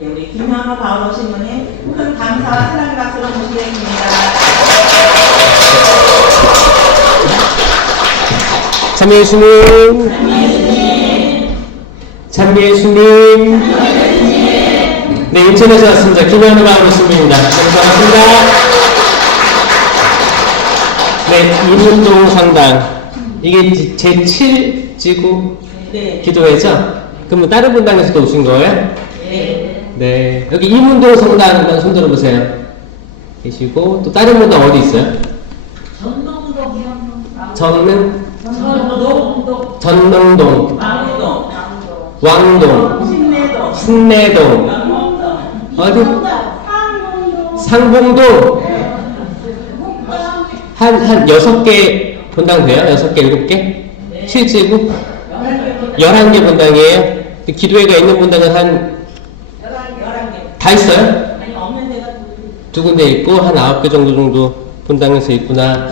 네, 우리 김현호 바울로 신부님 큰 감사와 사랑의 박수로 모시겠습니다. 참여 예수님, 참여 예수님. 네, 인천에서 왔습니다. 김현우 바울로 신부입니다. 반갑습니다. 네, 이문동 성당. 이게 제7지구 네. 기도회죠? 그럼 뭐 다른 분당에서도 오신 거예요? 네. 네, 여기 이문동 성당 한번 손 들어보세요. 계시고, 또 다른 분당 어디 있어요? 전릉? 전릉동, 왕동, 신내동, 어디? 상봉동. 한 6개 본당 돼요? 6개, 7개? 7지구? 11개 본당이에요? 기도회가 있는 본당은 다 있어요? 아니, 없는 데가 두 군데 있고, 한 9개 정도 본당에서 있구나.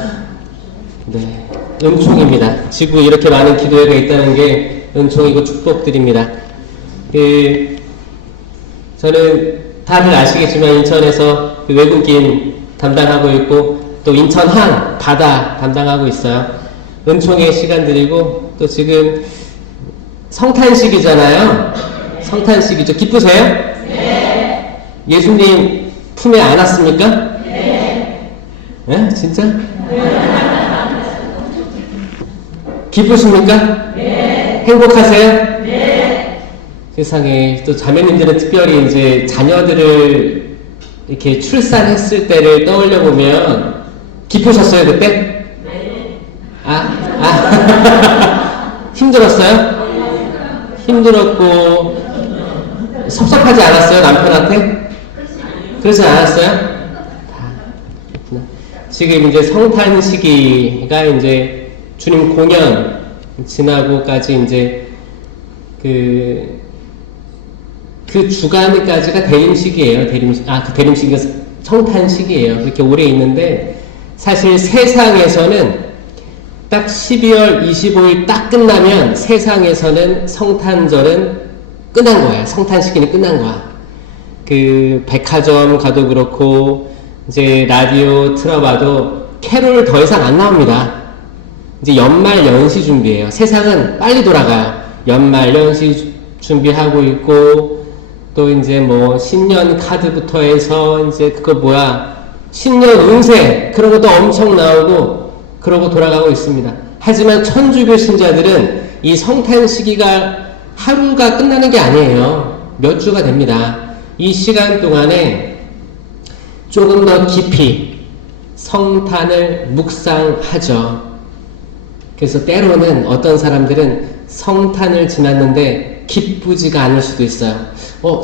네. 은총입니다. 지구 이렇게 많은 기도회가 있다는 게 은총이고 축복드립니다. 저는 다들 아시겠지만 인천에서 외국인 담당하고 있고 또 인천항 바다 담당하고 있어요. 은총의 시간들이고 또 지금 성탄식이잖아요. 성탄식이죠. 기쁘세요? 네. 예수님 품에 안았습니까? 네. 네? 진짜? 네. 기쁘십니까? 네. 행복하세요? 네. 세상에 또 자매님들은 특별히 이제 자녀들을 이렇게 출산했을 때를 떠올려 보면 기쁘셨어요 그때? 네. 힘들었어요? 힘들었고 섭섭하지 않았어요 남편한테? 그러지 않았어요? 지금 이제 성탄 시기가 이제 주님 공연 지나고까지 이제 그 주간까지가 대림식이에요. 그 대림식이 성탄식이에요. 그렇게 오래 있는데 사실 세상에서는 딱 12월 25일 딱 끝나면 세상에서는 성탄절은 끝난 거야. 성탄식이 끝난 거야. 그 백화점 가도 그렇고 이제 라디오 틀어봐도 캐롤 더 이상 안 나옵니다. 이제 연말 연시 준비해요. 세상은 빨리 돌아가요. 연말 연시 준비하고 있고 또 이제 뭐 신년 카드부터 해서 이제 신년 운세 그런 것도 엄청 나오고 그러고 돌아가고 있습니다. 하지만 천주교 신자들은 이 성탄 시기가 하루가 끝나는 게 아니에요. 몇 주가 됩니다. 이 시간 동안에 조금 더 깊이 성탄을 묵상하죠. 그래서 때로는 어떤 사람들은 성탄을 지났는데 기쁘지가 않을 수도 있어요.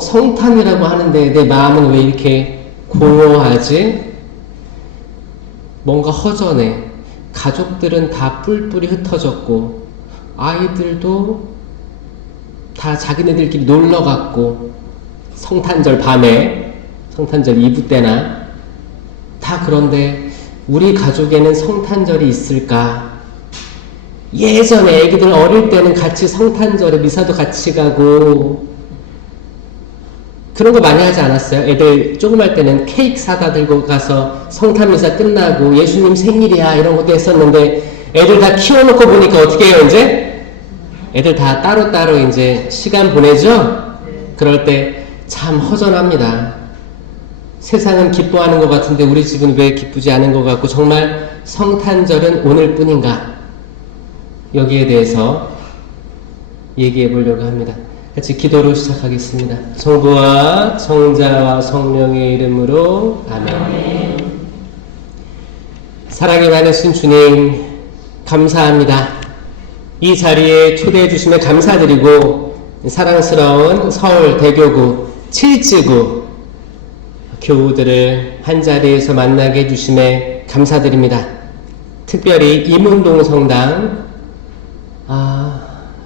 성탄이라고 하는데 내 마음은 왜 이렇게 공허하지? 뭔가 허전해. 가족들은 다 뿔뿔이 흩어졌고 아이들도 다 자기네들끼리 놀러 갔고 성탄절 밤에 성탄절 이브 때나 다 그런데 우리 가족에는 성탄절이 있을까? 예전에 애기들 어릴 때는 같이 성탄절에 미사도 같이 가고 그런 거 많이 하지 않았어요? 애들 조그말 때는 케이크 사다 들고 가서 성탄 미사 끝나고 예수님 생일이야 이런 것도 했었는데 애들 다 키워놓고 보니까 어떻게 해요 이제? 애들 다 따로따로 이제 시간 보내죠? 그럴 때 참 허전합니다. 세상은 기뻐하는 것 같은데 우리 집은 왜 기쁘지 않은 것 같고 정말 성탄절은 오늘뿐인가? 여기에 대해서 얘기해 보려고 합니다. 같이 기도로 시작하겠습니다. 성부와 성자와 성령의 이름으로 아멘. 사랑이 많으신 주님 감사합니다. 이 자리에 초대해 주시면 감사드리고 사랑스러운 서울 대교구 7지구 교우들을 한자리에서 만나게 해주심에 감사드립니다. 특별히 이문동 성당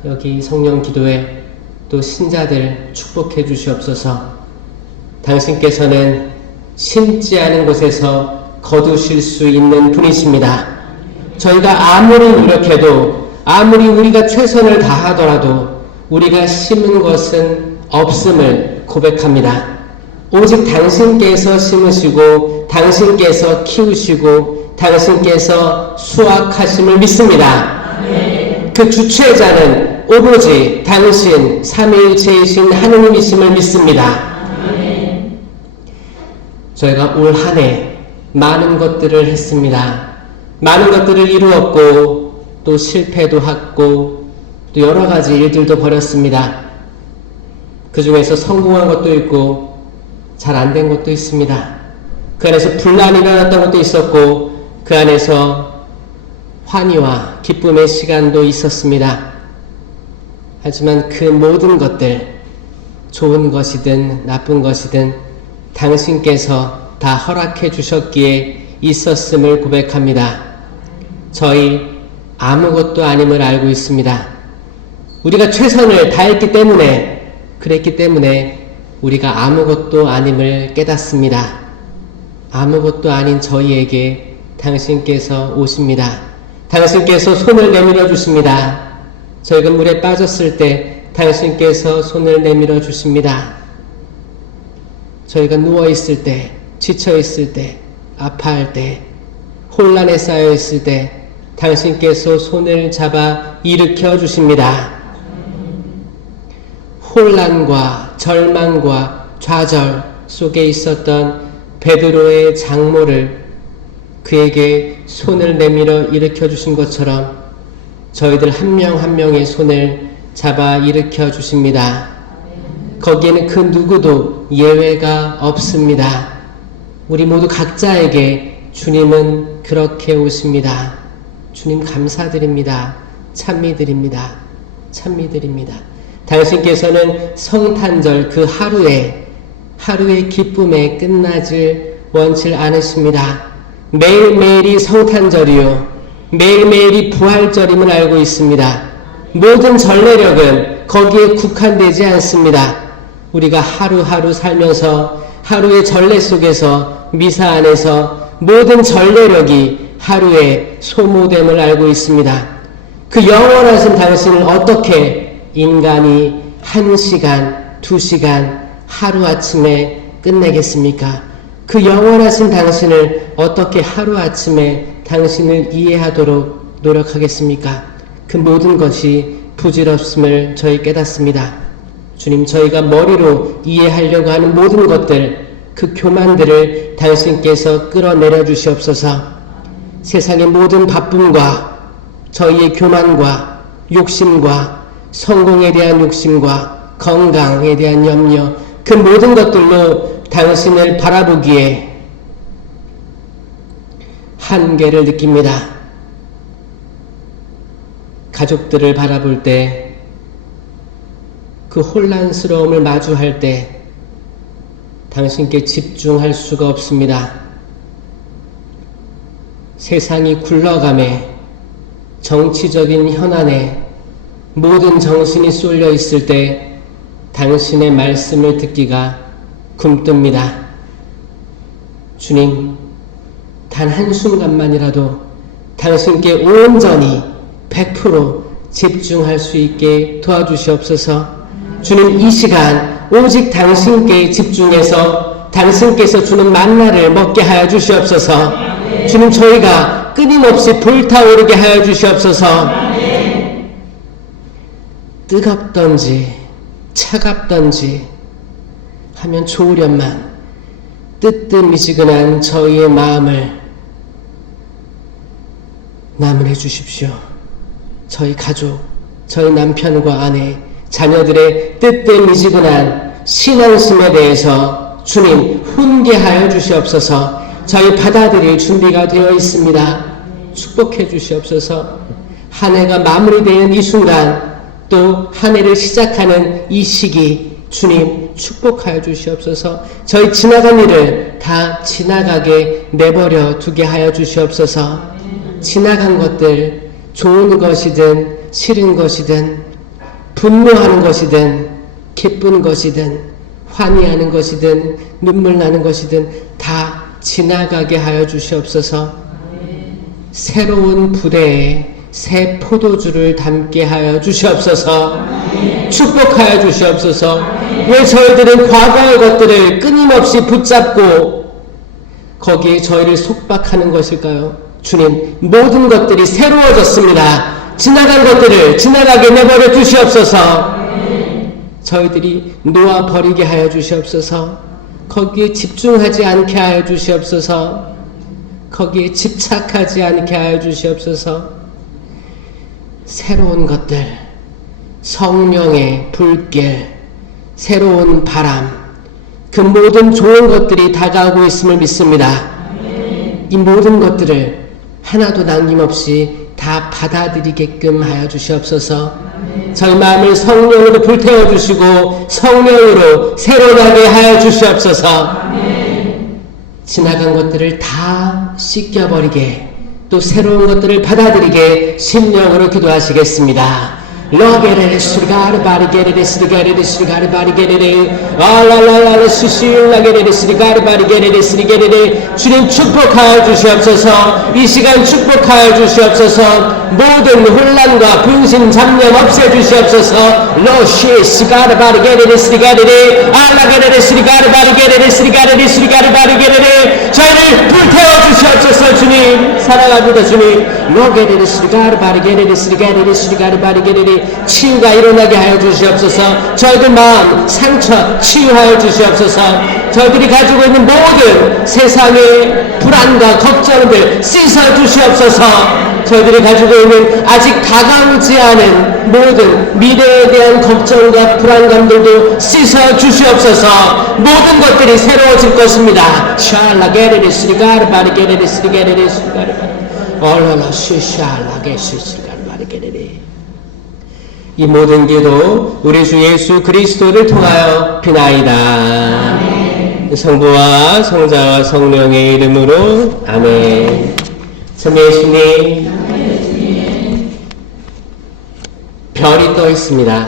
여기 성령 기도회 또 신자들 축복해 주시옵소서. 당신께서는 심지 않은 곳에서 거두실 수 있는 분이십니다. 저희가 아무리 노력해도 아무리 우리가 최선을 다하더라도 우리가 심은 것은 없음을 고백합니다. 오직 당신께서 심으시고 당신께서 키우시고 당신께서 수확하심을 믿습니다. 그 주체자는 오로지 당신 삼위일체이신 하느님이심을 믿습니다. 저희가 올 한 해 많은 것들을 했습니다. 많은 것들을 이루었고 또 실패도 했고 또 여러 가지 일들도 벌였습니다. 그 중에서 성공한 것도 있고 잘 안 된 것도 있습니다. 그 안에서 분란이 일어났던 것도 있었고 그 안에서 환희와 기쁨의 시간도 있었습니다. 하지만 그 모든 것들, 좋은 것이든 나쁜 것이든 당신께서 다 허락해 주셨기에 있었음을 고백합니다. 저희 아무것도 아님을 알고 있습니다. 우리가 최선을 다했기 때문에, 그랬기 때문에 우리가 아무것도 아님을 깨닫습니다. 아무것도 아닌 저희에게 당신께서 오십니다. 당신께서 손을 내밀어 주십니다. 저희가 물에 빠졌을 때 당신께서 손을 내밀어 주십니다. 저희가 누워있을 때, 지쳐있을 때, 아파할 때, 혼란에 쌓여있을 때 당신께서 손을 잡아 일으켜 주십니다. 혼란과 절망과 좌절 속에 있었던 베드로의 장모를 그에게 손을 내밀어 일으켜 주신 것처럼 저희들 한 명 한 명의 손을 잡아 일으켜 주십니다. 거기에는 그 누구도 예외가 없습니다. 우리 모두 각자에게 주님은 그렇게 오십니다. 주님 감사드립니다. 찬미드립니다. 찬미드립니다. 당신께서는 성탄절 그 하루의 기쁨에 끝나질 원치 않으십니다. 매일매일이 성탄절이요 매일매일이 부활절임을 알고 있습니다. 모든 전례력은 거기에 국한되지 않습니다. 우리가 하루하루 살면서 하루의 전례 속에서 미사 안에서 모든 전례력이 하루에 소모됨을 알고 있습니다. 그 영원하신 당신을 어떻게 인간이 1시간, 2시간, 하루아침에 끝내겠습니까? 그 영원하신 당신을 어떻게 하루아침에 당신을 이해하도록 노력하겠습니까? 그 모든 것이 부질없음을 저희 깨닫습니다. 주님, 저희가 머리로 이해하려고 하는 모든 것들, 그 교만들을 당신께서 끌어내려 주시옵소서. 세상의 모든 바쁨과 저희의 교만과 욕심과 성공에 대한 욕심과 건강에 대한 염려, 그 모든 것들로 당신을 바라보기에 한계를 느낍니다. 가족들을 바라볼 때, 그 혼란스러움을 마주할 때 당신께 집중할 수가 없습니다. 세상이 굴러감에, 정치적인 현안에 모든 정신이 쏠려 있을 때 당신의 말씀을 듣기가 굼뜹니다. 주님, 단 한순간만이라도 당신께 온전히 100% 집중할 수 있게 도와주시옵소서. 주님, 이 시간 오직 당신께 집중해서 당신께서 주는 만나를 먹게 하여 주시옵소서. 주님, 저희가 끊임없이 불타오르게 하여 주시옵소서. 뜨겁던지 차갑던지 하면 좋으련만 뜨뜻미지근한 저희의 마음을 나무해 주십시오. 저희 가족, 저희 남편과 아내, 자녀들의 뜨뜻미지근한 신앙심에 대해서 주님 훈계하여 주시옵소서. 저희 받아들일 준비가 되어 있습니다. 축복해 주시옵소서. 한 해가 마무리되는 이 순간, 또 한 해를 시작하는 이 시기, 주님 축복하여 주시옵소서. 저희 지나간 일을 다 지나가게 내버려 두게 하여 주시옵소서. 지나간 것들, 좋은 것이든 싫은 것이든 분노하는 것이든 기쁜 것이든 환희하는 것이든 눈물 나는 것이든 다 지나가게 하여 주시옵소서. 새로운 부대에 새 포도주를 담게 하여 주시옵소서. 축복하여 주시옵소서. 왜 저희들은 과거의 것들을 끊임없이 붙잡고 거기에 저희를 속박하는 것일까요? 주님, 모든 것들이 새로워졌습니다. 지나간 것들을 지나가게 내버려 주시옵소서. 저희들이 놓아버리게 하여 주시옵소서. 거기에 집중하지 않게 하여 주시옵소서. 거기에 집착하지 않게 하여 주시옵소서. 새로운 것들, 성령의 불길, 새로운 바람, 그 모든 좋은 것들이 다가오고 있음을 믿습니다. 이 모든 것들을 하나도 남김없이 다 받아들이게끔 하여 주시옵소서. 저희 마음을 성령으로 불태워 주시고 성령으로 새로나게 하여 주시옵소서. 지나간 것들을 다 씻겨버리게, 또 새로운 것들을 받아들이게 심령으로 기도하시겠습니다. 러게레레 수르가르 바리게레레 스리가레레 수르가르 바리게레레 알랄랄랄 수시울라게레레 스리가르 바리게레레 스리게레레. 주님 축복하여 주시옵소서. 이 시간 축복하여 주시옵소서. 모든 혼란과 분심 잡념 없애주시옵소서. 러시 스가르 바리게레레 스리가레레 알라게레레 스리가르 바리게레레 스리가레레 스리가르 바리게레레. 저희를 불태워 주시옵소서. 주님 사랑합니다. 주님 러게레레 스리가르 바리게레레 스리가레레 스리가르 바리게레레. 치유가 일어나게 하여 주시옵소서. 저희들 마음 상처 치유하여 주시옵소서. 저희들이 가지고 있는 모든 세상의 불안과 걱정들 씻어 주시옵소서. 저희들이 가지고 있는 아직 다가오지 않은 모든 미래에 대한 걱정과 불안감들도 씻어 주시옵소서. 모든 것들이 새로워질 것입니다. 샬라게레레 스리가르 바리게레레 스리게레레 스리가르 얼라라 시샬라게 스리가르 바리게레레. 이 모든 기도 우리 주 예수 그리스도를 통하여 비나이다. 아멘. 성부와 성자와 성령의 이름으로 아멘. 참 예수님, 별이 떠 있습니다.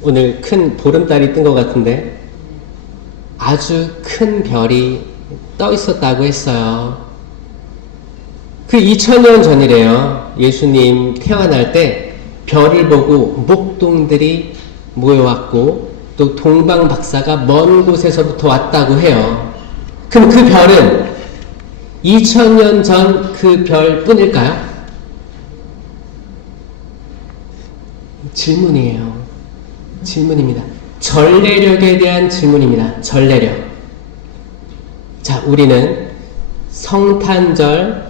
오늘 큰 보름달이 뜬 것 같은데 아주 큰 별이 떠 있었다고 했어요. 그 2000년 전이래요. 예수님 태어날 때 별을 보고 목동들이 모여왔고 또 동방 박사가 먼 곳에서부터 왔다고 해요. 그럼 그 별은 2000년 전 그 별뿐일까요? 질문이에요. 질문입니다. 전례력에 대한 질문입니다. 전례력. 자, 우리는 성탄절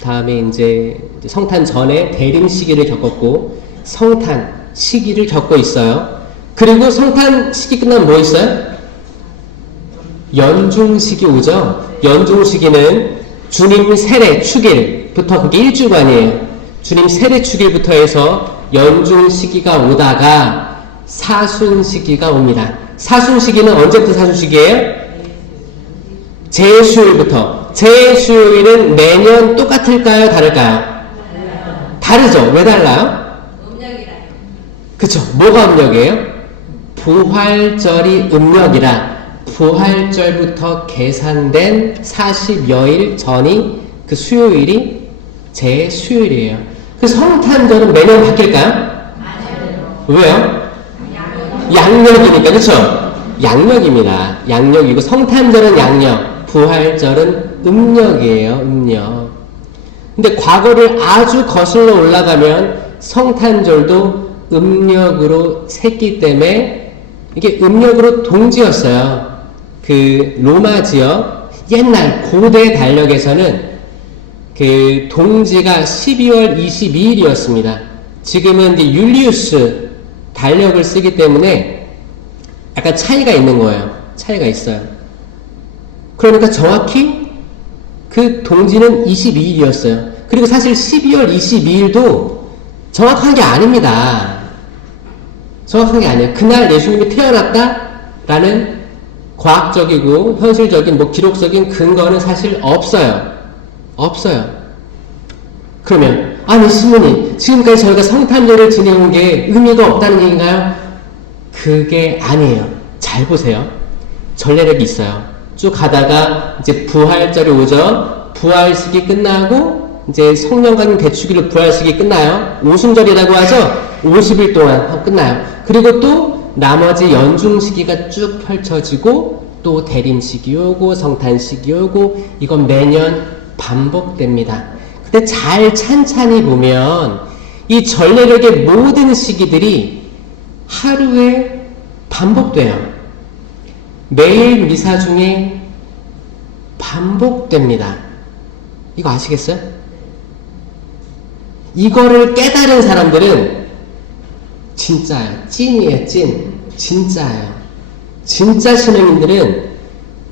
다음에 이제 성탄 전에 대림 시기를 겪었고 성탄 시기를 겪고 있어요. 그리고 성탄 시기 끝나면 뭐 있어요? 연중 시기 오죠. 연중 시기는 주님 세례 축일부터 그게 일주간이에요. 주님 세례 축일부터 해서 연중 시기가 오다가 사순 시기가 옵니다. 사순 시기는 언제부터 사순 시기예요? 제수요일부터. 제수요일은 매년 똑같을까요? 다를까요? 다르죠. 왜 달라요? 그쵸. 뭐가 음력이에요? 부활절이 음력이라 부활절부터 계산된 40여일 전이 그 수요일이 제수요일이에요. 그 성탄절은 매년 바뀔까요? 왜요? 양력이니까. 그쵸? 양력입니다. 양력이고 성탄절은 양력, 부활절은 음력이에요. 음력. 근데 과거를 아주 거슬러 올라가면 성탄절도 음력으로 샜기 때문에 이게 음력으로 동지였어요. 그 로마 지역 옛날 고대 달력에서는 그 동지가 12월 22일이었습니다. 지금은 이제 율리우스 달력을 쓰기 때문에 약간 차이가 있는 거예요. 차이가 있어요. 그러니까 정확히 그 동지는 22일이었어요. 그리고 사실 12월 22일도 정확한 게 아닙니다. 정확한 게 아니에요. 그날 예수님이 태어났다라는 과학적이고 현실적인 뭐 기록적인 근거는 사실 없어요. 없어요. 그러면 아니 신부님 지금까지 저희가 성탄절을 지내온 게 의미가 없다는 얘기인가요? 그게 아니에요. 잘 보세요. 전례력이 있어요. 쭉 가다가 이제 부활절이 오죠. 부활식이 끝나고 이제 성령과는 대축일로 부활식이 끝나요. 오순절이라고 하죠. 50일 동안 하고 끝나요. 그리고 또 나머지 연중 시기가 쭉 펼쳐지고 또 대림식이 오고 성탄식이 오고 이건 매년 반복됩니다. 근데 잘 찬찬히 보면 이 전례력의 모든 시기들이 하루에 반복돼요. 매일 미사 중에 반복됩니다. 이거 아시겠어요? 이거를 깨달은 사람들은 진짜예요. 찐이에요, 찐. 진짜예요. 진짜 신앙인들은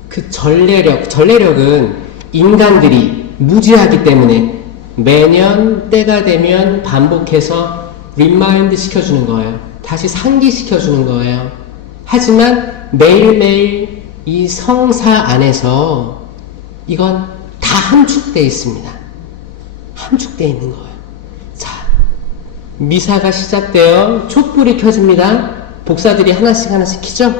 그 전례력은 인간들이 무지하기 때문에 매년 때가 되면 반복해서 리마인드 시켜주는 거예요. 다시 상기시켜주는 거예요. 하지만 매일매일 이 성사 안에서 이건 다 함축되어 있습니다. 함축되어 있는 거예요. 자, 미사가 시작되어 촛불이 켜집니다. 복사들이 하나씩 켜죠?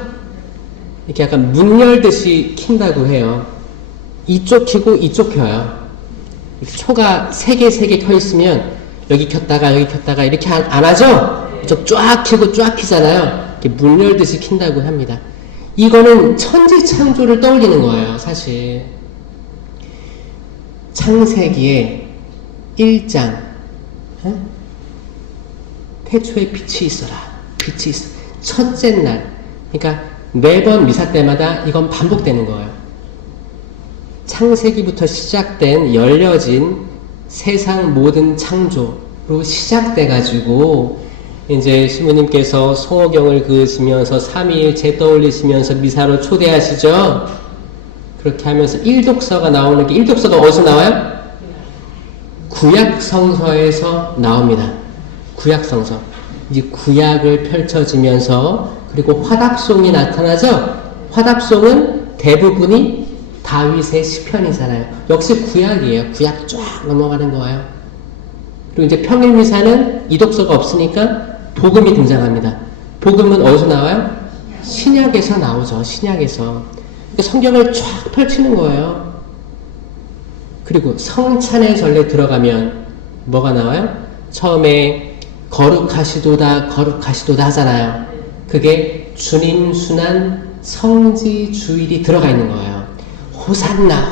이렇게 약간 문 열듯이 킨다고 해요. 이쪽 켜고 이쪽 켜요. 이렇게 초가 세 개 켜 있으면 여기 켰다가 이렇게 안 하죠? 이쪽 쫙 켜고 쫙 켜잖아요. 이렇게 문 열듯이 킨다고 합니다. 이거는 천지창조를 떠올리는 거예요, 사실. 창세기에 1장 태초에 빛이 있어라. 빛이 있어. 첫째 날. 그러니까 매번 미사 때마다 이건 반복되는 거예요. 창세기부터 시작된 열려진 세상 모든 창조로 시작돼가지고 이제 시부님께서 송호경을 그으시면서 삼위일체 떠올리시면서 미사로 초대하시죠. 그렇게 하면서 일독서가 나오는 게 일독서가 어디서 나와요? 구약성서에서 나옵니다. 구약성서. 이제 구약을 펼쳐지면서 그리고 화답송이 나타나죠. 화답송은 대부분이 다윗의 시편이잖아요. 역시 구약이에요. 구약 쫙 넘어가는 거예요. 그리고 이제 평일미사는 이독서가 없으니까 복음이 등장합니다. 복음은 어디서 나와요? 신약에서 나오죠. 신약에서. 그러니까 성경을 쫙 펼치는 거예요. 그리고 성찬의 전례 들어가면 뭐가 나와요? 처음에 거룩하시도다 하잖아요. 그게 주님 순환 성지 주일이 들어가 있는 거예요. 호산나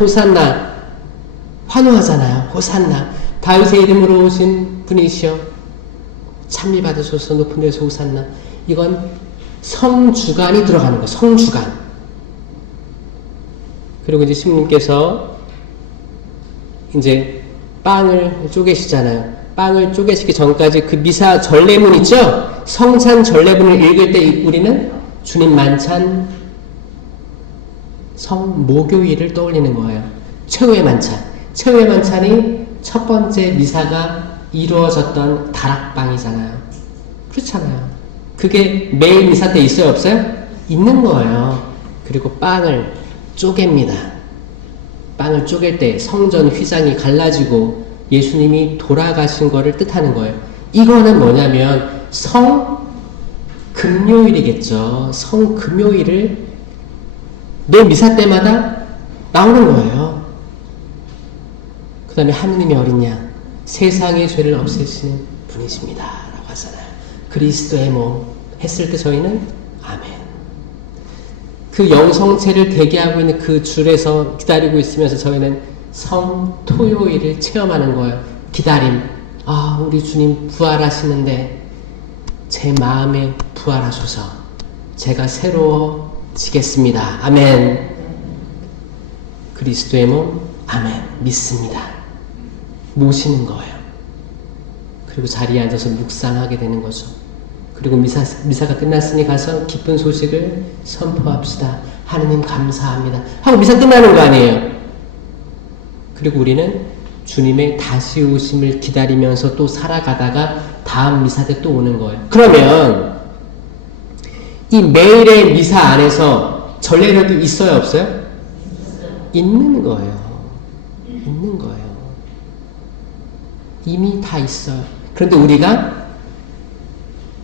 환호하잖아요. 호산나 다윗의 이름으로 오신 분이시여 찬미 받으소서 높은 데서 호산나. 이건 성주간이 들어가는 거예요. 성주간. 그리고 이제 신부님께서 이제 빵을 쪼개시잖아요. 빵을 쪼개시기 전까지 그 미사 전례문 있죠? 성찬 전례문을 읽을 때 우리는 주님 만찬 성모교일을 떠올리는 거예요. 최후의 만찬. 최후의 만찬이 첫 번째 미사가 이루어졌던 다락방이잖아요. 그렇잖아요. 그게 매일 미사 때 있어요, 없어요? 있는 거예요. 그리고 빵을 쪼갭니다. 빵을 쪼갤 때 성전 휘장이 갈라지고 예수님이 돌아가신 거를 뜻하는 거예요. 이거는 뭐냐면 성금요일이겠죠. 성금요일을 매 미사 때마다 나오는 거예요. 그 다음에 하느님의 어린 양, 세상의 죄를 없애시는 분이십니다 라고 하잖아요. 그리스도의 몸 했을 때 저희는 아멘. 그 영성체를 대기하고 있는 그 줄에서 기다리고 있으면서 저희는 성토요일을 체험하는 거예요. 기다림. 아, 우리 주님 부활하시는데 제 마음에 부활하소서. 제가 새로워지겠습니다. 아멘. 그리스도의 몸 아멘. 믿습니다. 모시는 거예요. 그리고 자리에 앉아서 묵상하게 되는 거죠. 그리고 미사가 끝났으니 가서 기쁜 소식을 선포합시다. 하느님 감사합니다. 하고 미사 끝나는 거 아니에요. 그리고 우리는 주님의 다시 오심을 기다리면서 또 살아가다가 다음 미사 때 또 오는 거예요. 그러면 이 매일의 미사 안에서 전례력이 있어요, 없어요? 있는 거예요. 있는 거예요. 이미 다 있어요. 그런데 우리가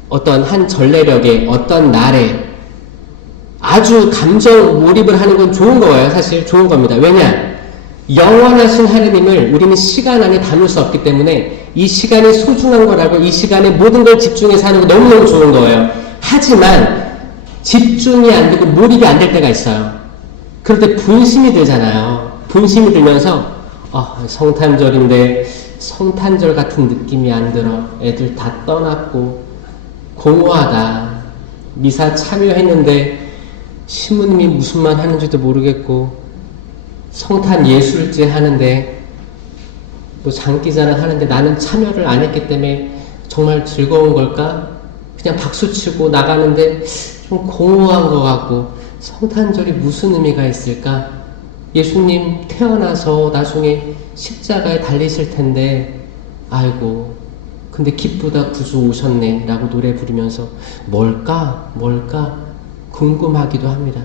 어떤 한 전례력에 어떤 날에 아주 감정 몰입을 하는 건 좋은 거예요. 사실 좋은 겁니다. 왜냐? 영원하신 하느님을 우리는 시간 안에 담을 수 없기 때문에 이 시간이 소중한 거라고 이 시간에 모든 걸 집중해서 하는 거 너무너무 좋은 거예요. 하지만 집중이 안 되고 몰입이 안 될 때가 있어요. 그럴 때 분심이 들잖아요. 분심이 들면서 성탄절인데 성탄절 같은 느낌이 안 들어. 애들 다 떠났고 공허하다. 미사 참여했는데 신부님이 무슨 말 하는지도 모르겠고 성탄 예술제 하는데 뭐 장기자랑 하는데 나는 참여를 안 했기 때문에 정말 즐거운 걸까? 그냥 박수치고 나가는데 좀 공허한 것 같고 성탄절이 무슨 의미가 있을까? 예수님 태어나서 나중에 십자가에 달리실 텐데 아이고 근데 기쁘다 구주 오셨네 라고 노래 부르면서 뭘까 궁금하기도 합니다.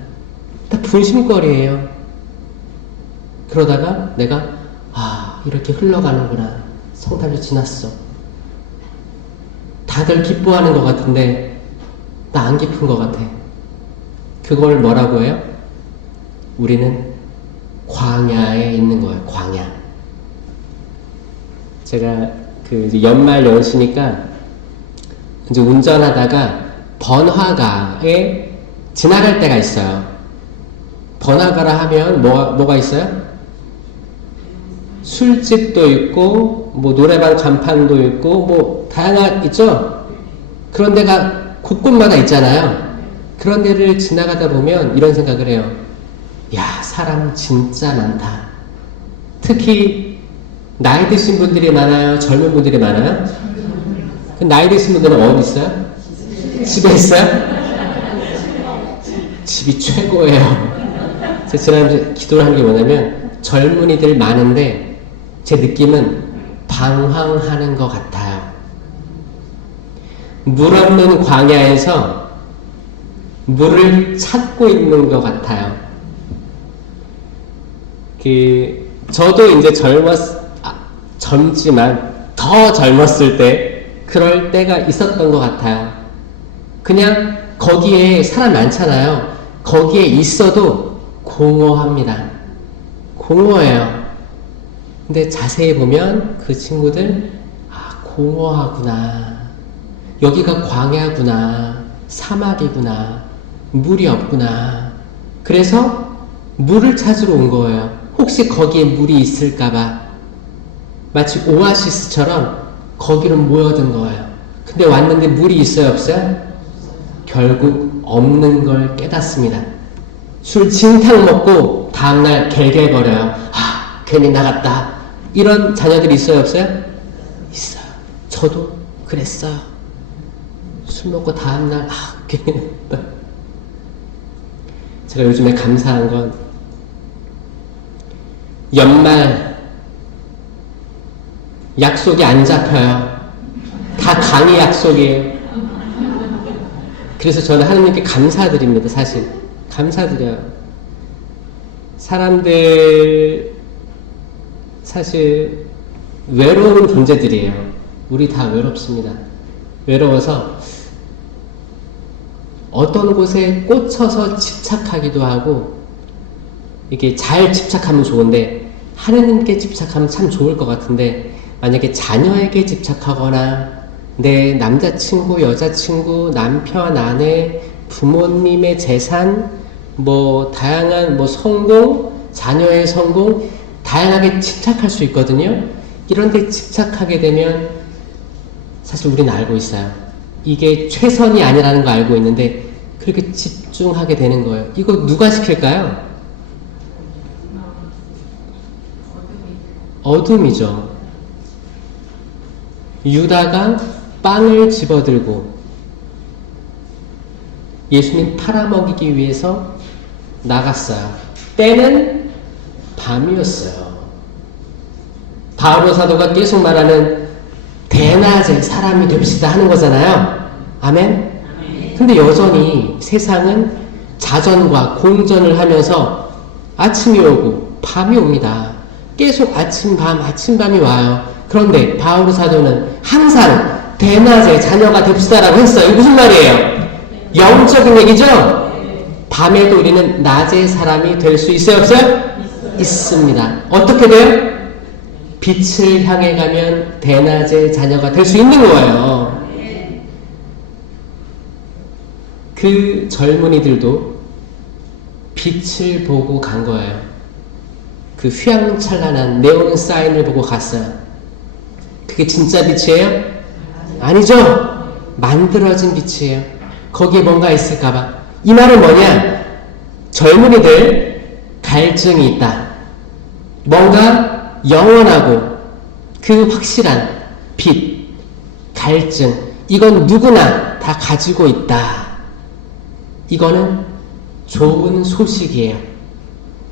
다 분심거리예요. 그러다가 내가 이렇게 흘러가는구나. 성탄절 지났어. 다들 기뻐하는 것 같은데 나 안 기쁜 것 같아. 그걸 뭐라고 해요? 우리는 광야에 있는 거예요. 광야. 제가 이제 연말 연시니까 이제 운전하다가 번화가에 지나갈 때가 있어요. 번화가라 하면 뭐가 있어요? 술집도 있고 뭐 노래방 간판도 있고 뭐 다양한 있죠? 그런 데가 곳곳마다 있잖아요. 그런 데를 지나가다 보면 이런 생각을 해요. 야, 사람 진짜 많다. 특히 나이 드신 분들이 많아요? 젊은 분들이 많아요? 그 나이 드신 분들은 어디 있어요? 집에 있어요? 집이 최고예요. 제가 지난주에 기도를 한 게 뭐냐면 젊은이들 많은데 제 느낌은 방황하는 것 같아요. 물 없는 광야에서 물을 찾고 있는 것 같아요. 저도 이제 젊지만 더 젊었을 때 그럴 때가 있었던 것 같아요. 그냥 거기에 사람 많잖아요. 거기에 있어도 공허합니다. 공허해요. 근데 자세히 보면 그 친구들 공허하구나. 여기가 광야구나. 사막이구나. 물이 없구나. 그래서 물을 찾으러 온 거예요. 혹시 거기에 물이 있을까봐 마치 오아시스처럼 거기로 모여든 거예요. 근데 왔는데 물이 있어요, 없어요? 결국 없는 걸 깨닫습니다. 술 진탕 먹고 다음날 갤갤거려요. 괜히 나갔다. 이런 자녀들이 있어요, 없어요? 있어요. 저도 그랬어요. 술 먹고 다음날 괜히 나갔다. 제가 요즘에 감사한 건 연말 약속이 안 잡혀요. 다 강의 약속이에요. 그래서 저는 하나님께 감사드립니다. 사실 감사드려요. 사람들 사실 외로운 존재들이에요. 우리 다 외롭습니다. 외로워서 어떤 곳에 꽂혀서 집착하기도 하고 이게 잘 집착하면 좋은데 하느님께 집착하면 참 좋을 것 같은데 만약에 자녀에게 집착하거나 내 남자친구, 여자친구, 남편, 아내, 부모님의 재산, 뭐 다양한 뭐 성공, 자녀의 성공 다양하게 집착할 수 있거든요. 이런 데 집착하게 되면 사실 우리는 알고 있어요. 이게 최선이 아니라는 거 알고 있는데 그렇게 집중하게 되는 거예요. 이거 누가 시킬까요? 어둠이죠. 유다가 빵을 집어들고 예수님 팔아먹이기 위해서 나갔어요. 때는 밤이었어요. 바오로 사도가 계속 말하는 대낮에 사람이 됩시다 하는 거잖아요. 아멘? 근데 여전히 세상은 자전과 공전을 하면서 아침이 오고 밤이 옵니다. 계속 아침밤이 와요. 그런데 바오로 사도는 항상 대낮에 자녀가 됩시다라고 했어요. 이게 무슨 말이에요? 영적인 얘기죠? 밤에도 우리는 낮의 사람이 될 수 있어요, 없어요? 있습니다. 어떻게 돼요? 빛을 향해 가면 대낮의 자녀가 될 수 있는 거예요. 그 젊은이들도 빛을 보고 간 거예요. 그 휘황찬란한 네온 사인을 보고 갔어요. 그게 진짜 빛이에요? 아니죠. 만들어진 빛이에요. 거기에 뭔가 있을까봐. 이 말은 뭐냐? 젊은이들 갈증이 있다. 뭔가 영원하고 그 확실한 빛, 갈증, 이건 누구나 다 가지고 있다. 이거는 좋은 소식이에요.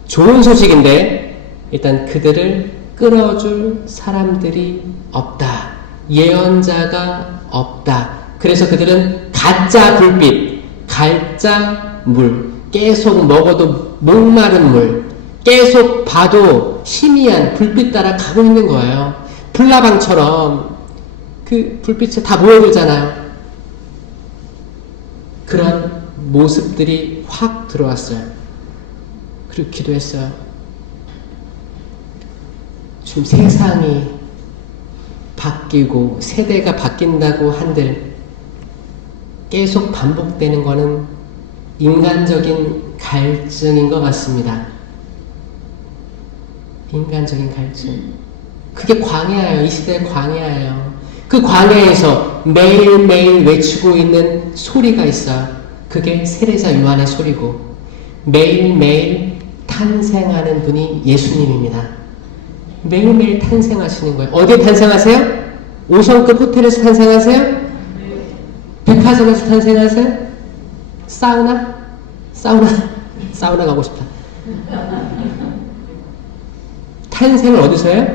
좋은 소식인데 일단 그들을 끌어줄 사람들이 없다. 예언자가 없다. 그래서 그들은 가짜 불빛, 가짜 물, 계속 먹어도 목마른 물, 계속 봐도 희미한 불빛 따라 가고 있는 거예요. 불나방처럼 그 불빛에 다 모여들잖아요. 그런 모습들이 확 들어왔어요. 그리고 기도했어요. 지금 세상이 바뀌고 세대가 바뀐다고 한들 계속 반복되는 것은 인간적인 갈증인 것 같습니다. 인간적인 갈증. 그게 광야예요. 이 시대의 광야예요. 그 광야에서 매일매일 외치고 있는 소리가 있어요. 그게 세례자 요한의 소리고 매일매일 탄생하는 분이 예수님입니다. 매일매일 탄생하시는 거예요. 어디에 탄생하세요? 5성급 호텔에서 탄생하세요? 백화점에서 탄생하세요? 사우나? 사우나 가고 싶다. 탄생을 어디서 해요?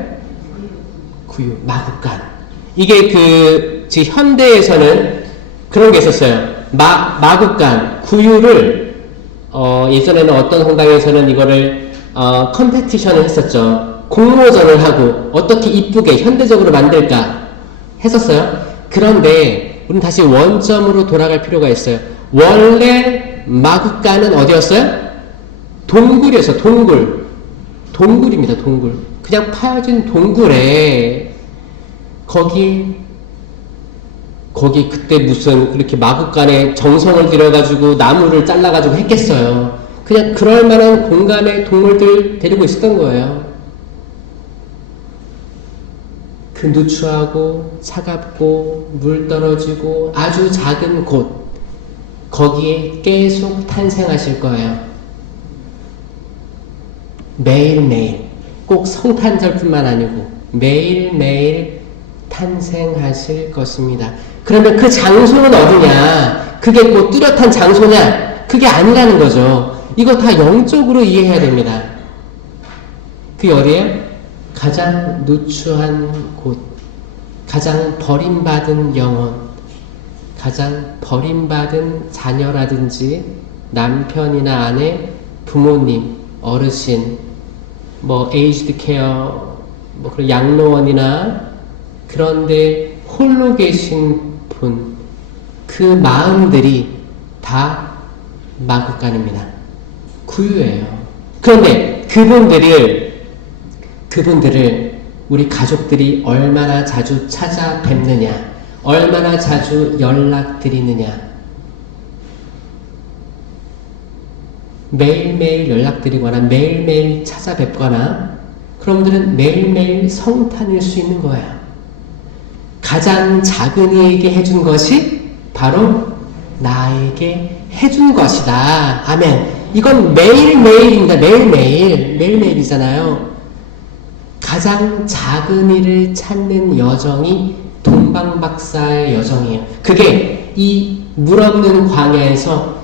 구유, 마구간. 이게 지금 현대에서는 그런 게 있었어요. 마구간, 구유를, 예전에는 어떤 성당에서는 이거를, 컴페티션을 했었죠. 공모전을 하고, 어떻게 이쁘게 현대적으로 만들까 했었어요. 그런데, 우리는 다시 원점으로 돌아갈 필요가 있어요. 원래 마구간은 어디였어요? 동굴이었어요. 동굴입니다. 동굴. 그냥 파여진 동굴에 거기 그때 무슨 그렇게 마구간에 정성을 들여가지고 나무를 잘라가지고 했겠어요. 그냥 그럴 만한 공간에 동물들 데리고 있었던 거예요. 그 누추하고 차갑고 물 떨어지고 아주 작은 곳, 거기에 계속 탄생하실 거예요. 매일매일, 꼭 성탄절뿐만 아니고 매일매일 탄생하실 것입니다. 그러면 그 장소는 어디냐? 그게 뭐 뚜렷한 장소냐? 그게 아니라는 거죠. 이거 다 영적으로 이해해야 됩니다. 그게 어디예요? 가장 누추한 곳, 가장 버림받은 영혼, 가장 버림받은 자녀라든지 남편이나 아내, 부모님, 어르신, 뭐 에이지드 케어, 뭐 그런 양로원이나 그런데 홀로 계신 분, 그 마음들이 다 마구간입니다. 구유예요. 그런데 그분들을 우리 가족들이 얼마나 자주 찾아뵙느냐, 얼마나 자주 연락드리느냐. 매일매일 연락드리거나 매일매일 찾아뵙거나 그럼들은 매일매일 성탄일 수 있는 거예요. 가장 작은 이에게 해준 것이 바로 나에게 해준 것이다. 아멘. 이건 매일매일입니다. 매일매일이잖아요. 가장 작은 이를 찾는 여정이 동방박사의 여정이에요. 그게 이 물 없는 광야에서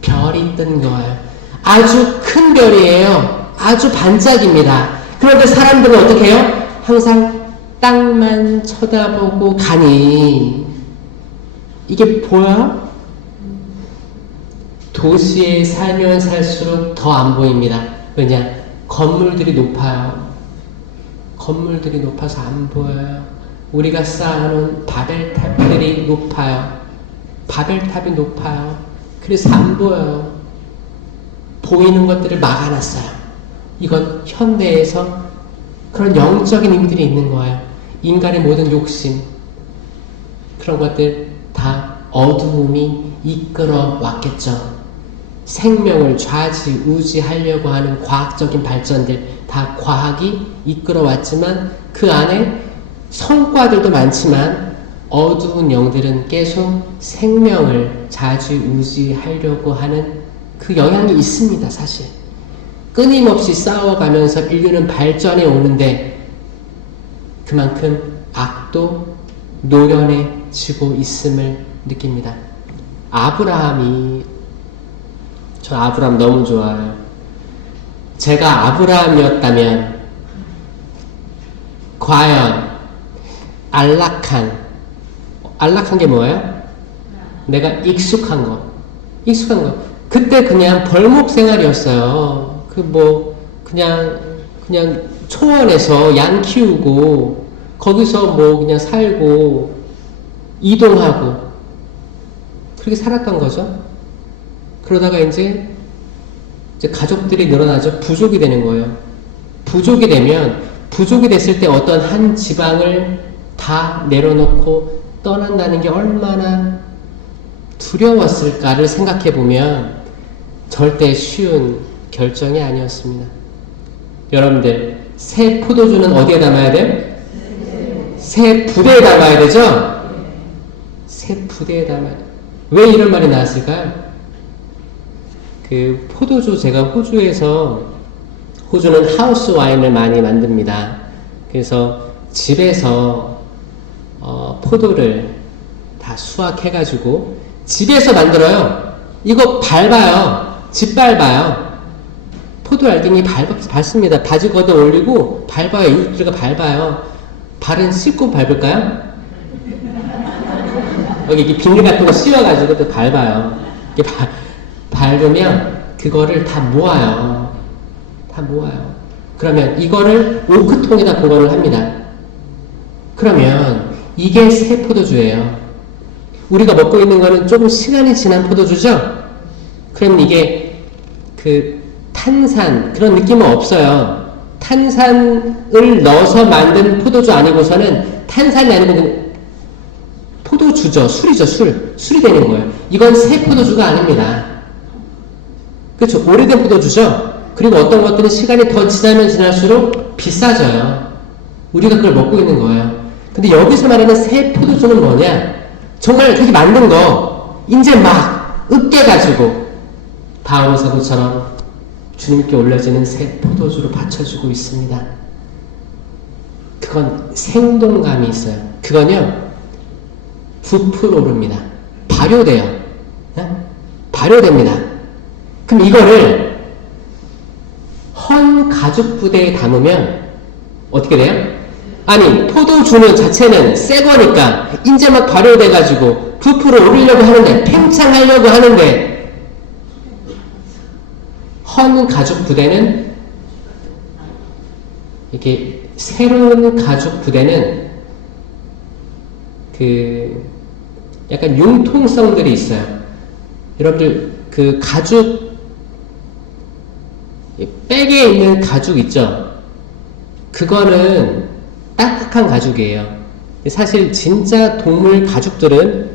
별이 뜬 거예요. 아주 큰 별이에요. 아주 반짝입니다. 그런데 사람들은 어떻게 해요? 항상 땅만 쳐다보고 가니 이게 보여? 도시에 살면 살수록 더 안 보입니다. 왜냐? 건물들이 높아요. 건물들이 높아서 안 보여요. 우리가 쌓아놓은 바벨탑들이 높아요. 바벨탑이 높아요. 그래서 안 보여요. 보이는 것들을 막아놨어요. 이건 현대에서 그런 영적인 의미들이 있는 거예요. 인간의 모든 욕심, 그런 것들 다 어두움이 이끌어 왔겠죠. 생명을 좌지우지하려고 하는 과학적인 발전들 다 과학이 이끌어 왔지만 그 안에 성과들도 많지만 어두운 영들은 계속 생명을 좌지우지하려고 하는 그 영향이 있습니다. 사실 끊임없이 싸워가면서 인류는 발전해 오는데 그만큼 악도 노련해지고 있음을 느낍니다. 저 아브라함 너무 좋아요. 제가 아브라함이었다면 과연 안락한 게 뭐예요? 내가 익숙한 거. 그때 그냥 벌목 생활이었어요. 그냥 초원에서 양 키우고 거기서 그냥 살고 이동하고 그렇게 살았던 거죠. 그러다가 이제 가족들이 늘어나죠. 부족이 되는 거예요. 부족이 됐을 때 어떤 한 지방을 다 내려놓고 떠난다는 게 얼마나 두려웠을까를 생각해 보면 절대 쉬운 결정이 아니었습니다. 여러분들, 새 포도주는 어디에 담아야 돼요? 새 부대에 담아야 되죠? 새 부대에 담아야 돼요. 왜 이런 말이 나왔을까요? 포도주, 제가 호주는 하우스 와인을 많이 만듭니다. 그래서 집에서 포도를 다 수확해가지고 집에서 만들어요. 이거 밟아요. 짓밟아요. 포도 알갱이 밟습니다. 바지 걷어 올리고 밟아요. 이웃들과 밟아요. 발은 씻고 밟을까요? 여기 이렇게 비닐 같은 거 씌워가지고 또 밟아요. 이렇게 밟으면 그거를 다 모아요. 그러면 이거를 오크통에다 보관을 합니다. 그러면 이게 새 포도주예요. 우리가 먹고 있는 거는 조금 시간이 지난 포도주죠? 그럼 이게 탄산, 그런 느낌은 없어요. 탄산을 넣어서 만든 포도주 아니고서는 탄산이 아니고 포도주죠. 술이죠, 술이 되는 거예요. 이건 새 포도주가 아닙니다. 그렇죠. 오래된 포도주죠. 그리고 어떤 것들은 시간이 더 지나면 지날수록 비싸져요. 우리가 그걸 먹고 있는 거예요. 근데 여기서 말하는 새 포도주는 뭐냐? 정말 그렇게 만든 거 이제 막 으깨가지고 바울 사도처럼 주님께 올려지는 새 포도주로 받쳐주고 있습니다. 그건 생동감이 있어요. 그건요 부풀 오릅니다. 발효돼요. 발효됩니다. 그럼 이거를 헌 가죽 부대에 담으면 어떻게 돼요? 아니, 포도주는 자체는 새 거니까 이제 막 발효돼가지고 부풀어 오르려고 하는데, 팽창하려고 하는데, 헌 가죽 부대는 이렇게 새로운 가죽 부대는 약간 융통성들이 있어요. 여러분들 가죽 백에 있는 가죽 있죠? 그거는 딱딱한 가죽이에요. 사실 진짜 동물 가죽들은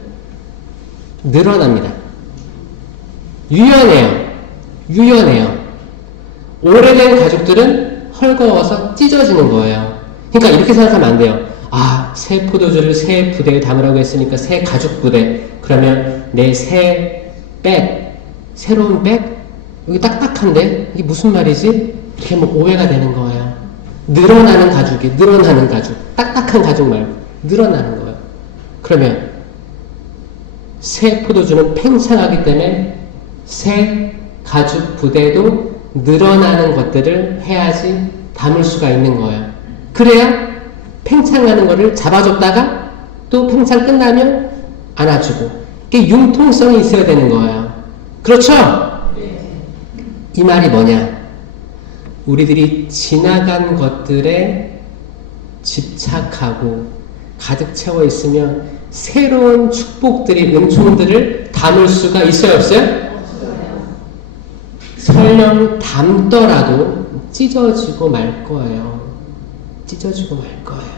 늘어납니다. 유연해요. 오래된 가죽들은 헐거워서 찢어지는 거예요. 그러니까 이렇게 생각하면 안 돼요. 새 포도주를 새 부대에 담으라고 했으니까 새 가죽 부대. 그러면 내 새 백, 새로운 백? 여기 딱딱한데? 이게 무슨 말이지? 이렇게 오해가 되는 거예요. 늘어나는 가죽. 딱딱한 가죽 말고 늘어나는 거예요. 그러면 새 포도주는 팽창하기 때문에 새 가죽 부대도 늘어나는 것들을 해야지 담을 수가 있는 거예요. 그래야 팽창하는 거를 잡아줬다가 또 팽창 끝나면 안아주고 이게 융통성이 있어야 되는 거예요. 그렇죠? 이 말이 뭐냐? 우리들이 지나간 것들에 집착하고 가득 채워 있으면 새로운 축복들이, 은총들을 담을 수가 있어요, 없어요? 설령 담더라도 찢어지고 말 거예요. 찢어지고 말 거예요.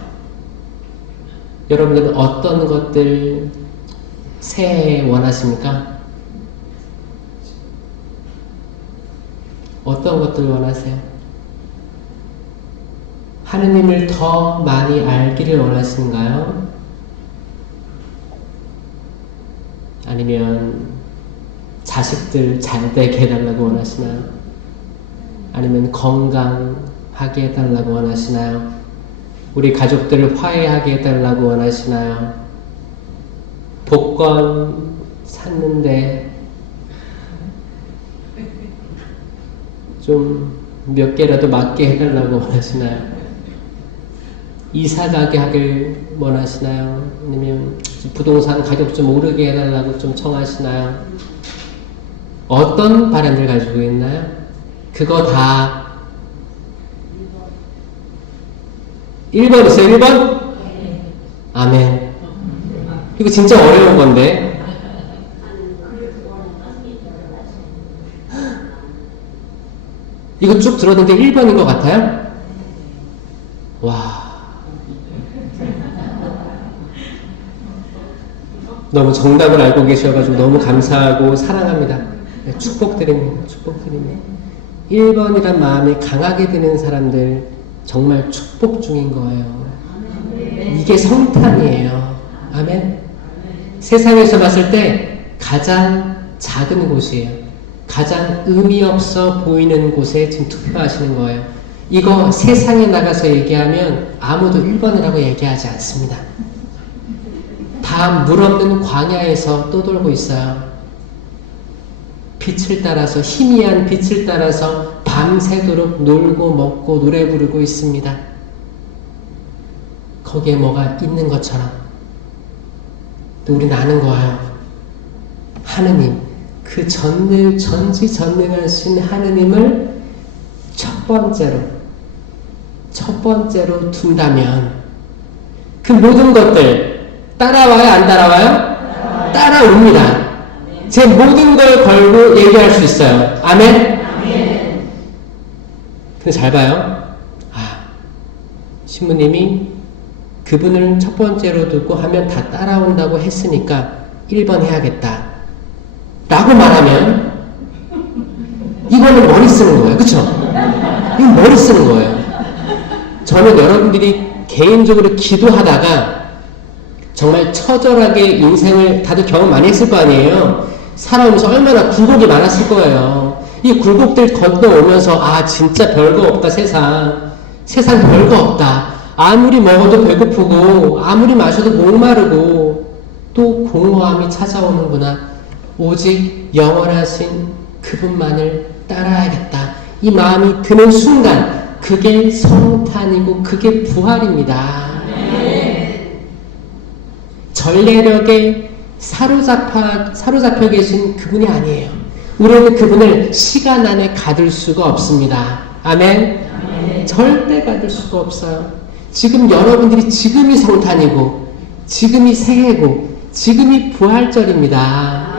여러분들은 어떤 것들 새해에 원하십니까? 어떤 것들 원하세요? 하느님을 더 많이 알기를 원하시는가요? 아니면 자식들 잘 되게 해달라고 원하시나요? 아니면 건강하게 해달라고 원하시나요? 우리 가족들을 화해하게 해달라고 원하시나요? 복권 샀는데 좀 몇 개라도 맞게 해달라고 원하시나요? 이사 가게 하길 원하시나요? 아니면 부동산 가격 좀 오르게 해달라고 좀 청하시나요? 어떤 바람을 가지고 있나요? 그거 다 1번이세요? 1번? 아멘. 이거 진짜 어려운 건데. 이거 쭉 들었는데 1번인 것 같아요? 와. 너무 정답을 알고 계셔가지고 너무 감사하고 사랑합니다. 축복드립니다. 축복드립니다. 1번이란 마음이 강하게 드는 사람들 정말 축복 중인 거예요. 이게 성탄이에요. 아멘. 세상에서 봤을 때 가장 작은 곳이에요. 가장 의미 없어 보이는 곳에 지금 투표하시는 거예요. 이거 세상에 나가서 얘기하면 아무도 1번이라고 얘기하지 않습니다. 다 물 없는 광야에서 떠돌고 있어요. 빛을 따라서, 희미한 빛을 따라서 밤새도록 놀고 먹고 노래 부르고 있습니다. 거기에 뭐가 있는 것처럼. 또 우리는 아는 거예요. 하느님, 그 전지전능하신 하느님을 첫 번째로 둔다면 그 모든 것들 따라와요? 안 따라와요? 따라옵니다. 제 모든 걸 걸고 얘기할 수 있어요. 아멘? 근데 잘 봐요. 신부님이 그분을 첫 번째로 두고 하면 다 따라온다고 했으니까 1번 해야겠다 라고 말하면 이거는 머리 쓰는 거예요. 그쵸? 이건 머리 쓰는 거예요. 저는 여러분들이 개인적으로 기도하다가 정말 처절하게 인생을 다들 경험 많이 했을 거 아니에요. 살아오면서 얼마나 굴곡이 많았을 거예요. 이 굴곡들 건너오면서 진짜 별거 없다 세상 별거 없다. 아무리 먹어도 배고프고 아무리 마셔도 목마르고 또 공허함이 찾아오는구나. 오직 영원하신 그분만을 따라야겠다. 이 마음이 드는 순간 그게 성탄이고 그게 부활입니다. 전례력에 사로잡혀 계신 그분이 아니에요. 우리는 그분을 시간 안에 가둘 수가 없습니다. 아멘? 절대 가둘 수가 없어요. 지금 여러분들이 지금이 성탄이고 지금이 새해고 지금이 부활절입니다.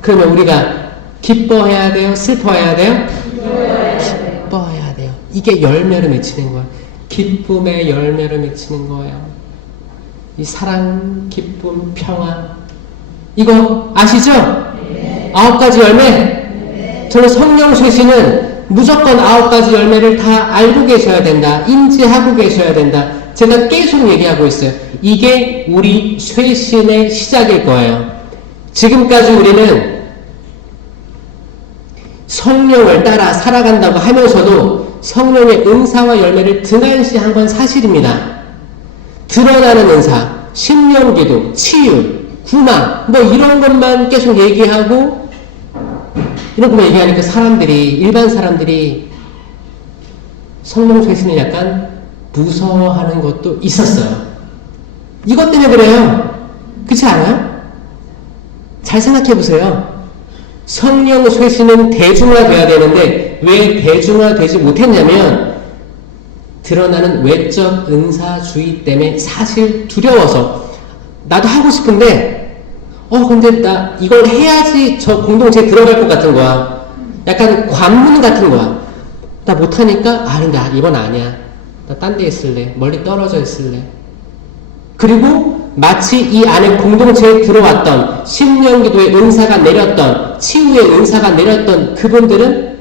그러면 우리가 기뻐해야 돼요? 슬퍼해야 돼요? 기뻐해야 돼요. 이게 열매로 맺히는 거예요. 기쁨의 열매로 맺히는 거예요. 이 사랑, 기쁨, 평화. 이거 아시죠? 9가지 열매? 저는 성령 쇄신은 무조건 9가지 열매를 다 알고 계셔야 된다. 인지하고 계셔야 된다. 제가 계속 얘기하고 있어요. 이게 우리 쇄신의 시작일 거예요. 지금까지 우리는 성령을 따라 살아간다고 하면서도 성령의 은사와 열매를 등한시한 건 사실입니다. 드러나는 은사, 신령기도, 치유, 구마, 이런 것만 계속 얘기하고 이런 것만 얘기하니까 일반 사람들이 성령 쇄신을 약간 무서워하는 것도 있었어요. 이것 때문에 그래요. 그렇지 않아요? 잘 생각해 보세요. 성령 쇄신은 대중화돼야 되는데 왜 대중화되지 못했냐면 드러나는 외적 은사주의 때문에 사실 두려워서 나도 하고 싶은데 근데 나 이걸 해야지 저 공동체에 들어갈 것 같은 거야. 약간 관문 같은 거야. 나 못하니까 근데 이번 아니야. 나 딴 데 있을래. 멀리 떨어져 있을래. 그리고 마치 이 안에 공동체에 들어왔던 신령기도의 은사가 내렸던 치유의 은사가 내렸던 그분들은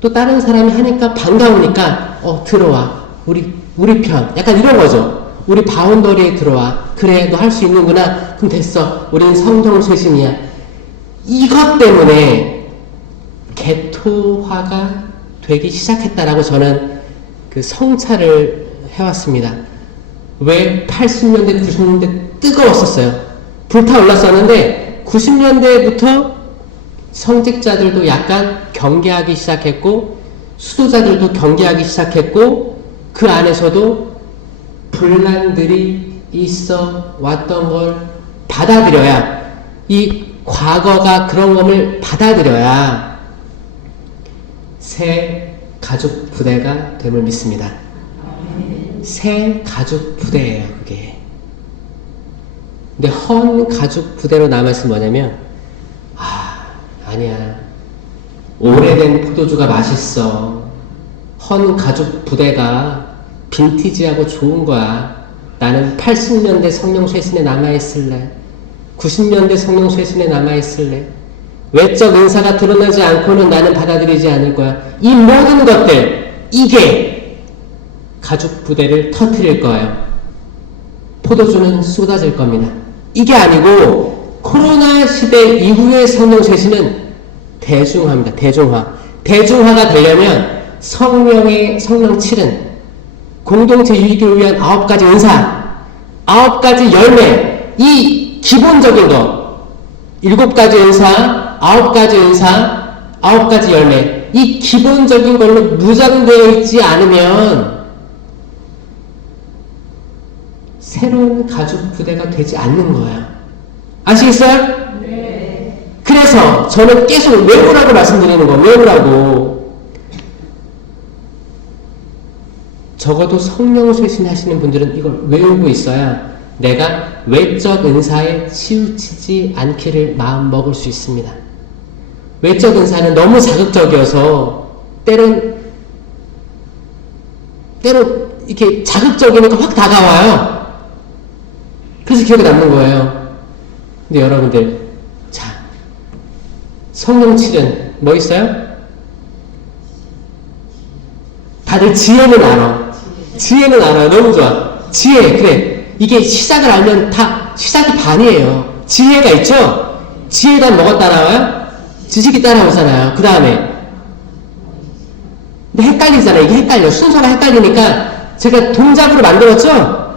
또 다른 사람이 하니까 반가우니까 들어와. 우리 편. 약간 이런 거죠. 우리 바운더리에 들어와. 그래, 너 할 수 있는구나. 그럼 됐어. 우린 성령쇄신이야. 이것 때문에 개토화가 되기 시작했다라고 저는 그 성찰을 해왔습니다. 왜 80년대, 90년대 뜨거웠었어요. 불타올랐었는데 90년대부터 성직자들도 약간 경계하기 시작했고 수도자들도 경계하기 시작했고 그 안에서도 분란들이 있어 왔던 걸 받아들여야 이 과거가 그런 것을 받아들여야 새 가족 부대가 됨을 믿습니다. 새 가족 부대예요, 그게. 근데 헌 가족 부대로 남아있으면 뭐냐면 아니야. 오래된 포도주가 맛있어. 헌 가족 부대가 빈티지하고 좋은 거야. 나는 80년대 성령쇄신에 남아있을래. 90년대 성령쇄신에 남아있을래. 외적 은사가 드러나지 않고는 나는 받아들이지 않을 거야. 이 모든 것들, 이게 가족 부대를 터뜨릴 거예요. 포도주는 쏟아질 겁니다. 이게 아니고 코로나 시대 이후의 성령쇄신은 대중화입니다. 대중화가 되려면 성령 7은 공동체 유익을 위한 9가지 은사, 9가지 열매, 이 기본적인 거 7가지 은사, 9가지 은사, 9가지 열매, 이 기본적인 걸로 무장되어 있지 않으면 새로운 가족 부대가 되지 않는 거예요. 아시겠어요? 네. 그래서 저는 계속 외우라고 말씀드리는 거예요. 외우라고. 적어도 성령쇄신 하시는 분들은 이걸 외우고 있어야 내가 외적 은사에 치우치지 않기를 마음 먹을 수 있습니다. 외적 은사는 너무 자극적이어서 때론 이렇게 자극적이니까 확 다가와요. 그래서 기억에 남는 거예요. 근데 여러분들, 자, 성령 7은 뭐 있어요? 다들 지혜는 알아. 지혜는 알아요. 너무 좋아. 지혜, 그래. 이게 시작을 알면 다 시작이 반이에요. 지혜가 있죠? 지혜에 대한 뭐가 따라와요? 지식이 따라오잖아요. 그 다음에 근데 헷갈리잖아요. 이게 헷갈려. 순서가 헷갈리니까 제가 동작으로 만들었죠?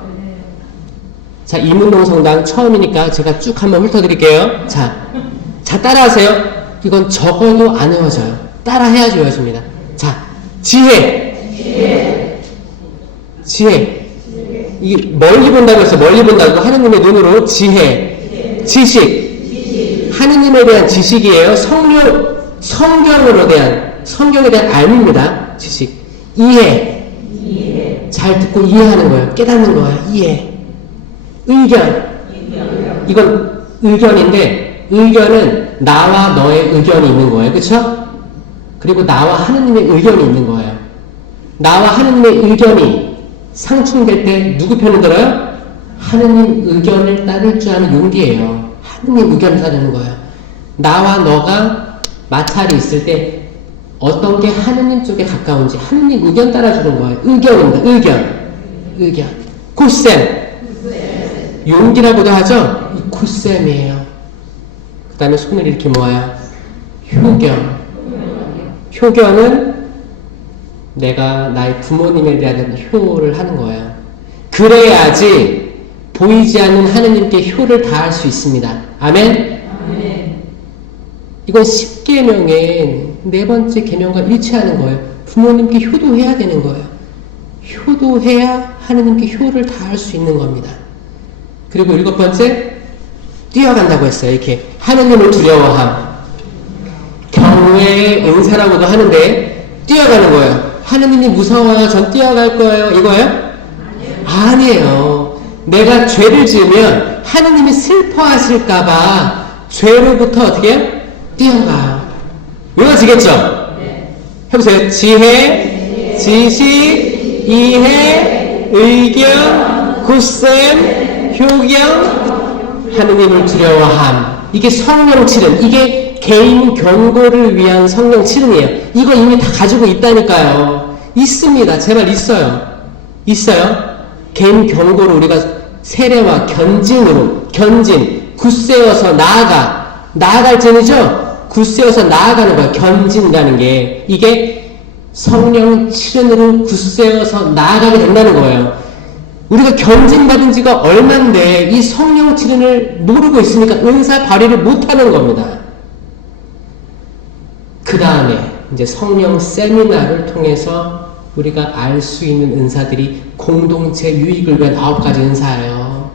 자, 이문동성당 처음이니까 제가 쭉 한번 훑어드릴게요. 자, 따라하세요. 이건 적어도 안 외워져요. 따라해야지 외워집니다. 자, 지혜. 이게 멀리 본다고 해서 멀리 본다고 하느님의 눈으로 지혜. 지식. 하느님에 대한 지식이에요. 성경에 대한 알입니다. 지식. 이해. 잘 듣고 이해하는 거예요. 깨닫는 거예요. 이해. 의견. 이건 의견인데, 의견은 나와 너의 의견이 있는 거예요. 그쵸? 그리고 나와 하느님의 의견이 있는 거예요. 나와 하느님의 의견이 상충될 때 누구 편을 들어요? 하느님 의견을 따를 줄 아는 용기예요. 하느님 의견을 따르는 거예요. 나와 너가 마찰이 있을 때 어떤 게 하느님 쪽에 가까운지 하느님 의견 따라주는 거예요. 의견입니다. 의견. 굿셈. 용기라고도 하죠? 이 굿셈이에요. 그 다음에 손을 이렇게 모아요. 효견은 내가 나의 부모님에 대한 효를 하는 거예요. 그래야지 보이지 않는 하느님께 효를 다할 수 있습니다. 아멘? 이건 10계명의 4번째 계명과 일치하는 거예요. 부모님께 효도해야 되는 거예요. 효도해야 하느님께 효를 다할 수 있는 겁니다. 그리고 7번째, 뛰어간다고 했어요. 이렇게 하느님을 두려워함. 경외의 은사라고도 하는데 뛰어가는 거예요. 하느님이 무서워요. 전 뛰어갈 거예요. 이거예요? 아니에요. 내가 죄를 지으면 하느님이 슬퍼하실까봐 죄로부터 어떻게 해요? 뛰어가요. 외워지겠죠? 해보세요. 지혜, 지식, 이해, 의견, 굳셈, 효경, 하느님을 두려워함. 이게 성령 칠은, 이게 개인 경고를 위한 성령 칠은이에요. 이거 이미 다 가지고 있다니까요. 있습니다. 제발 있어요. 있어요. 개인 경고를 우리가 세례와 견진으로, 견진, 굳세어서 나아갈 전이죠? 굳세어서 나아가는 거예요. 견진이라는 게. 이게 성령 칠은으로 굳세어서 나아가게 된다는 거예요. 우리가 견진받은 지가 얼만데 이 성령 칠은을 모르고 있으니까 은사 발휘를 못하는 겁니다. 그 다음에 이제 성령 세미나를 통해서 우리가 알 수 있는 은사들이 공동체 유익을 위한 9가지 은사예요.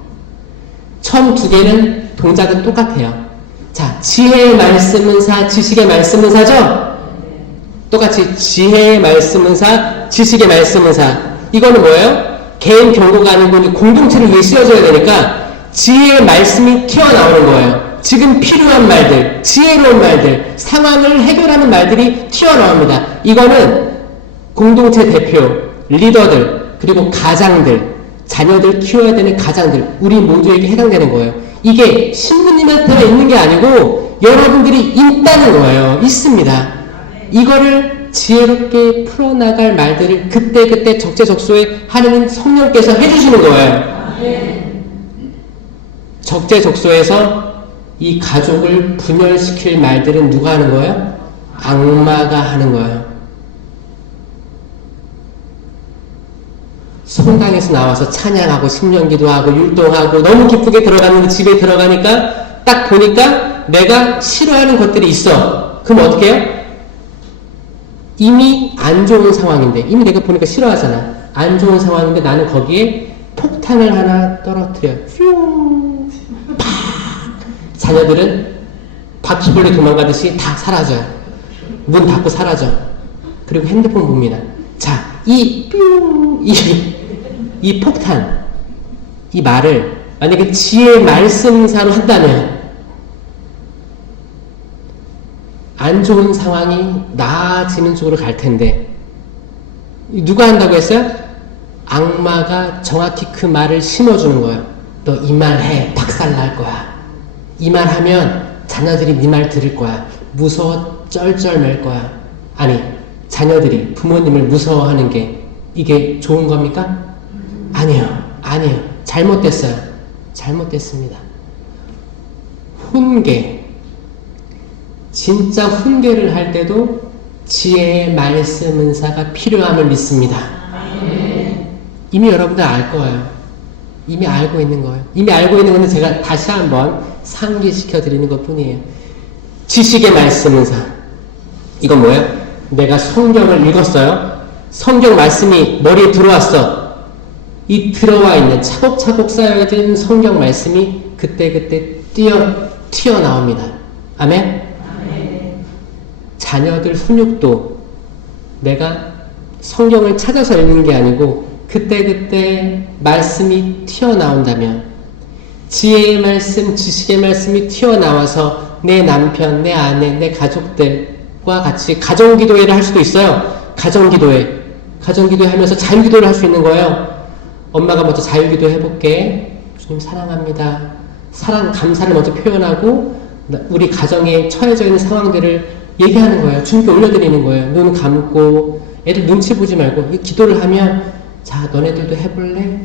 처음 2개는 동작은 똑같아요. 자, 지혜의 말씀 은사, 지식의 말씀 은사죠? 똑같이 지혜의 말씀 은사, 지식의 말씀 은사. 이거는 뭐예요? 개인 경고가 아니고 공동체를 위해 쓰여져야 되니까 지혜의 말씀이 튀어나오는 거예요. 지금 필요한 말들, 지혜로운 말들, 상황을 해결하는 말들이 튀어나옵니다. 이거는 공동체 대표, 리더들, 그리고 가장들, 자녀들 키워야 되는 가장들, 우리 모두에게 해당되는 거예요. 이게 신부님한테만 있는 게 아니고 여러분들이 있다는 거예요. 있습니다. 이거를 지혜롭게 풀어나갈 말들을 그때그때 적재적소에 하느님 성령께서 해주시는 거예요. 적재적소에서 이 가족을 분열시킬 말들은 누가 하는 거예요? 악마가 하는 거예요. 성당에서 나와서 찬양하고 심령기도하고 율동하고 너무 기쁘게 들어갔는데 집에 들어가니까 딱 보니까 내가 싫어하는 것들이 있어. 그럼 어떻게 해요? 이미 안 좋은 상황인데, 이미 내가 보니까 싫어하잖아. 안 좋은 상황인데 나는 거기에 폭탄을 하나 떨어뜨려. 퓨! 팍! 자녀들은 바퀴벌레 도망가듯이 다 사라져요. 문 닫고 사라져. 그리고 핸드폰 봅니다. 자, 이 폭탄, 이 말을 만약에 지혜의 말씀사로 한다면 안 좋은 상황이 나아지는 쪽으로 갈 텐데, 누가 한다고 했어요? 악마가 정확히 그 말을 심어주는 거예요. 너 이 말 해, 박살 날 거야. 이 말 하면 자녀들이 네 말 들을 거야. 무서워 쩔쩔 맬 거야. 아니, 자녀들이 부모님을 무서워하는 게 이게 좋은 겁니까? 아니요. 잘못됐어요. 잘못됐습니다. 훈계. 진짜 훈계를 할 때도 지혜의 말씀 은사가 필요함을 믿습니다. 이미 여러분들 알 거예요. 이미 알고 있는 거예요. 이미 알고 있는 건데 제가 다시 한번 상기시켜 드리는 것 뿐이에요. 지식의 말씀 은사. 이건 뭐예요? 내가 성경을 읽었어요. 성경 말씀이 머리에 들어왔어. 이 들어와 있는 차곡차곡 쌓여있는 성경 말씀이 그때그때 튀어나옵니다. 아멘? 자녀들 훈육도 내가 성경을 찾아서 읽는 게 아니고 그때그때 말씀이 튀어나온다면, 지혜의 말씀, 지식의 말씀이 튀어나와서 내 남편, 내 아내, 내 가족들과 같이 가정기도회를 할 수도 있어요. 가정기도회 하면서 자유기도를 할 수 있는 거예요. 엄마가 먼저 자유기도 해볼게. 주님 사랑합니다. 사랑, 감사를 먼저 표현하고 우리 가정에 처해져 있는 상황들을 얘기하는 거예요. 주님께 올려드리는 거예요. 눈 감고 애들 눈치 보지 말고 기도를 하면, 자, 너네들도 해볼래?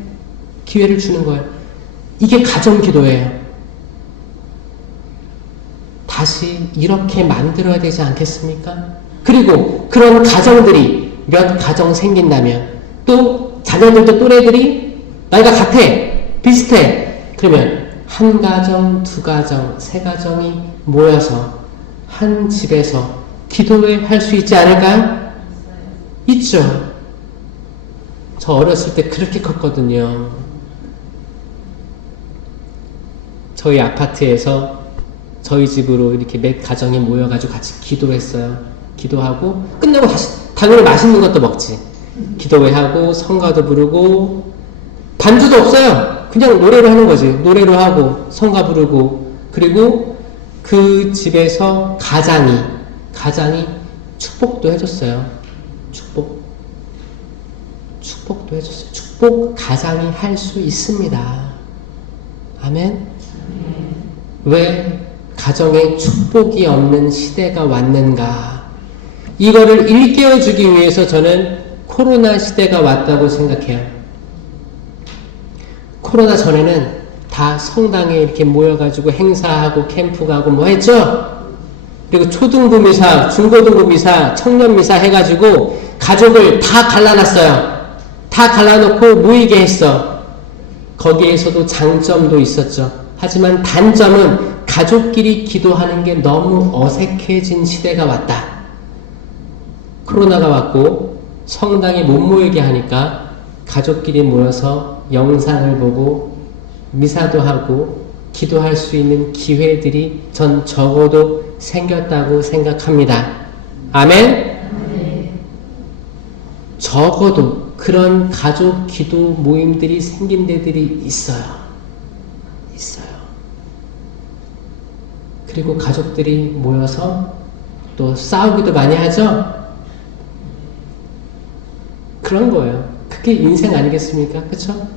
기회를 주는 거예요. 이게 가정기도예요. 다시 이렇게 만들어야 되지 않겠습니까? 그리고 그런 가정들이 몇 가정 생긴다면, 또 자녀들도 또래들이 나이가 같아, 비슷해. 그러면 한 가정, 두 가정, 세 가정이 모여서 한 집에서 기도회 할 수 있지 않을까요? 있죠. 저 어렸을 때 그렇게 컸거든요. 저희 아파트에서 저희 집으로 이렇게 몇 가정이 모여가지고 같이 기도했어요. 기도하고 끝나고 다시 당연히 맛있는 것도 먹지. 기도회 하고 성가도 부르고 반주도 없어요. 그냥 노래로 하는 거지. 노래로 하고 성가 부르고, 그리고 그 집에서 가장이 축복도 해줬어요. 축복도 해줬어요. 축복 가장이 할 수 있습니다. 아멘? 왜 가정에 축복이 없는 시대가 왔는가? 이거를 일깨워주기 위해서 저는 코로나 시대가 왔다고 생각해요. 코로나 전에는 다 성당에 이렇게 모여가지고 행사하고 캠프 가고 뭐 했죠? 그리고 초등부 미사, 중고등부 미사, 청년 미사 해가지고 가족을 다 갈라놨어요. 다 갈라놓고 모이게 했어. 거기에서도 장점도 있었죠. 하지만 단점은 가족끼리 기도하는 게 너무 어색해진 시대가 왔다. 코로나가 왔고 성당에 못 모이게 하니까 가족끼리 모여서 영상을 보고 미사도 하고 기도할 수 있는 기회들이 전 적어도 생겼다고 생각합니다. 아멘? 적어도 그런 가족 기도 모임들이 생긴 데들이 있어요. 그리고 가족들이 모여서 또 싸우기도 많이 하죠? 그런 거예요. 그게 인생 아니겠습니까? 그쵸?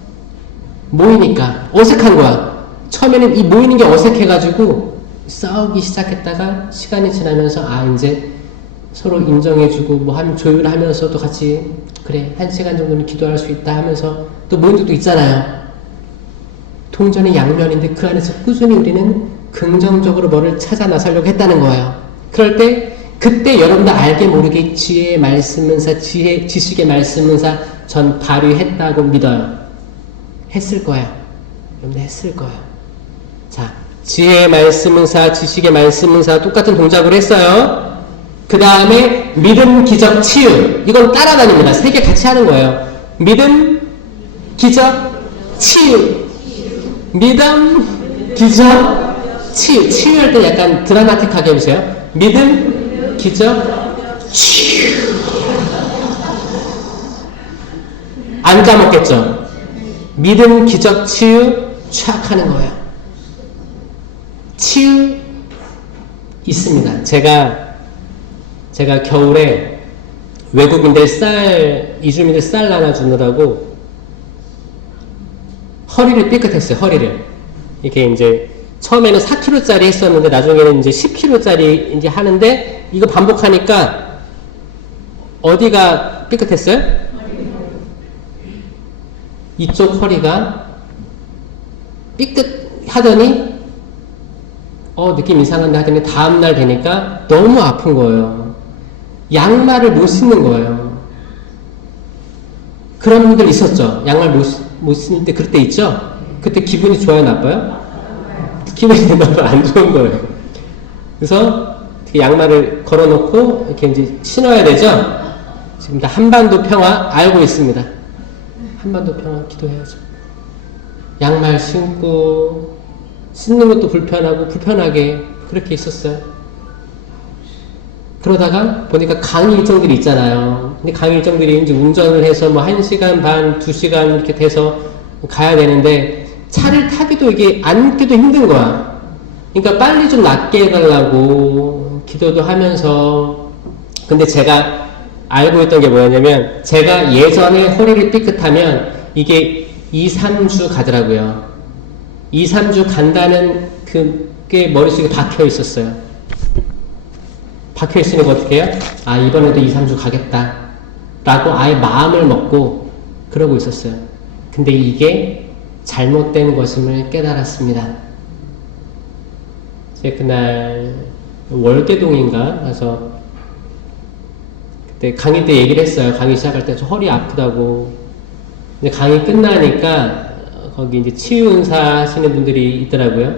모이니까 어색한 거야. 처음에는 이 모이는 게 어색해가지고 싸우기 시작했다가 시간이 지나면서 이제 서로 인정해주고 뭐 하면 조율하면서도 같이 그래 1시간 정도는 기도할 수 있다 하면서 또 모인 적도 있잖아요. 동전의 양면인데 그 안에서 꾸준히 우리는 긍정적으로 뭐를 찾아 나서려고 했다는 거예요. 그럴 때 그때 여러분도 알게 모르게 지혜의 말씀은사, 지식의 말씀은사 전 발휘했다고 믿어요. 했을 거예요. 여러분들 했을 거예요. 자, 지혜의 말씀은사, 지식의 말씀은사 똑같은 동작을 했어요. 그 다음에 믿음, 기적, 치유. 이건 따라다닙니다. 세 개 같이 하는 거예요. 믿음, 기적, 치유. 믿음, 기적, 치유. 치유할 때 약간 드라마틱하게 해보세요. 믿음, 기적, 치유. 안 까먹겠죠? 믿음, 기적, 치유 촥 하는 거예요. 치유 있습니다. 제가 겨울에 외국인들 이주민들 쌀 나눠주느라고 허리를 삐끗했어요. 허리를. 이렇게 이제 처음에는 4kg짜리 했었는데 나중에는 이제 10kg짜리 이제 하는데 이거 반복하니까 어디가 삐끗했어요? 이쪽 허리가 삐끗 하더니 느낌 이상한데 하더니 다음날 되니까 너무 아픈 거예요. 양말을 못 신는 거예요. 그런 분들 있었죠? 양말 못 신을 때 그럴 때 있죠? 그때 기분이 좋아요, 나빠요? 기분이 너무 안 좋은 거예요. 그래서 양말을 걸어놓고 이렇게 이제 신어야 되죠? 지금 다 한반도 평화 알고 있습니다. 한반도 평화 기도해야죠. 양말 신고 신는 것도 불편하게 그렇게 있었어요. 그러다가 보니까 강의 일정들이 있잖아요. 근데 강의 일정들이 이제 운전을 해서 뭐 1시간 반, 2시간 이렇게 돼서 가야 되는데 차를 타기도 이게 앉기도 힘든 거야. 그러니까 빨리 좀 낫게 해달라고 기도도 하면서. 근데 제가 알고 있던 게 뭐였냐면 제가 예전에 허리를 삐끗하면 이게 2-3주 가더라고요. 2-3주 간다는 그게 머릿속에 박혀 있었어요. 박혀 있으니까 어떻게 해요? 이번에도 2-3주 가겠다 라고 아예 마음을 먹고 그러고 있었어요. 근데 이게 잘못된 것임을 깨달았습니다. 제가 그날 월계동인가 가서 그때 강의 때 얘기를 했어요. 강의 시작할 때 저 허리 아프다고. 근데 강의 끝나니까 거기 이제 치유은사 하시는 분들이 있더라고요.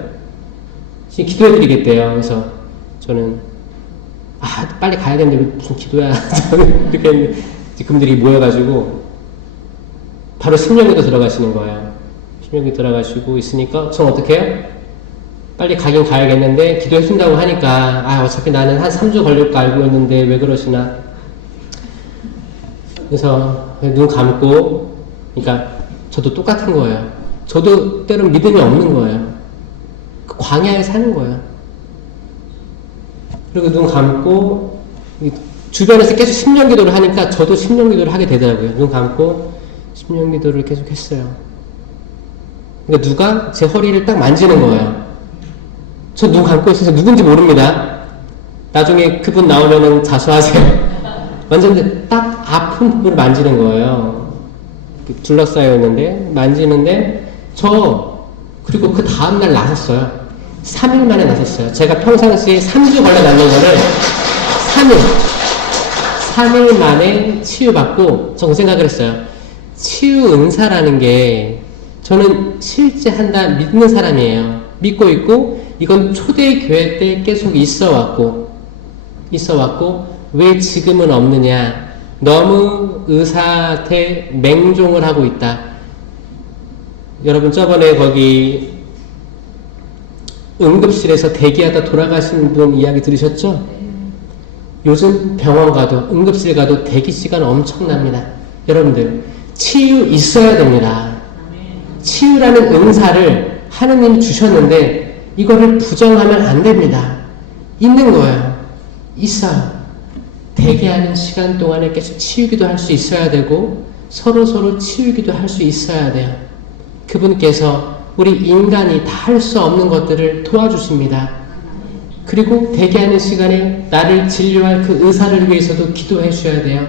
지금 기도해드리겠대요. 그래서 저는 빨리 가야 되는데 무슨 기도야. 저는 이렇게 했는데 그분들이 모여가지고 바로 신령기도 들어가시는 거예요. 신령기 들어가시고 있으니까 전 어떻게 해요? 빨리 가긴 가야겠는데 기도해준다고 하니까 어차피 나는 한 3주 걸릴 거 알고 있는데 왜 그러시나. 그래서 눈 감고, 그러니까 저도 똑같은 거예요. 저도 때론 믿음이 없는 거예요. 그 광야에 사는 거예요. 그리고 눈 감고 주변에서 계속 심령 기도를 하니까 저도 심령 기도를 하게 되더라고요. 눈 감고 심령 기도를 계속 했어요. 그러니까 누가 제 허리를 딱 만지는 거예요. 저 눈 감고 있어서 누군지 모릅니다. 나중에 그분 나오면은 자수하세요. 완전 딱 아픈 부분을 만지는 거예요. 둘러싸여 있는데 만지는데 그리고 그 다음날 나섰어요. 3일 만에 나섰어요. 제가 평상시에 3주 걸려 낫는 거를 3일 만에 치유받고 저 생각을 했어요. 치유 은사라는 게 저는 실제 한다 믿는 사람이에요. 믿고 있고 이건 초대교회 때 계속 있어 왔고 왜 지금은 없느냐. 너무 의사한테 맹종을 하고 있다. 여러분 저번에 거기 응급실에서 대기하다 돌아가신 분 이야기 들으셨죠? 요즘 병원 가도 응급실 가도 대기 시간 엄청납니다. 여러분들 치유 있어야 됩니다. 치유라는 은사를 하느님이 주셨는데 이거를 부정하면 안 됩니다. 있는 거예요. 있어요. 대기하는 시간 동안에 계속 치유기도 할 수 있어야 되고 서로 치유기도 할 수 있어야 돼요. 그분께서 우리 인간이 다 할 수 없는 것들을 도와주십니다. 그리고 대기하는 시간에 나를 진료할 그 의사를 위해서도 기도해 주셔야 돼요.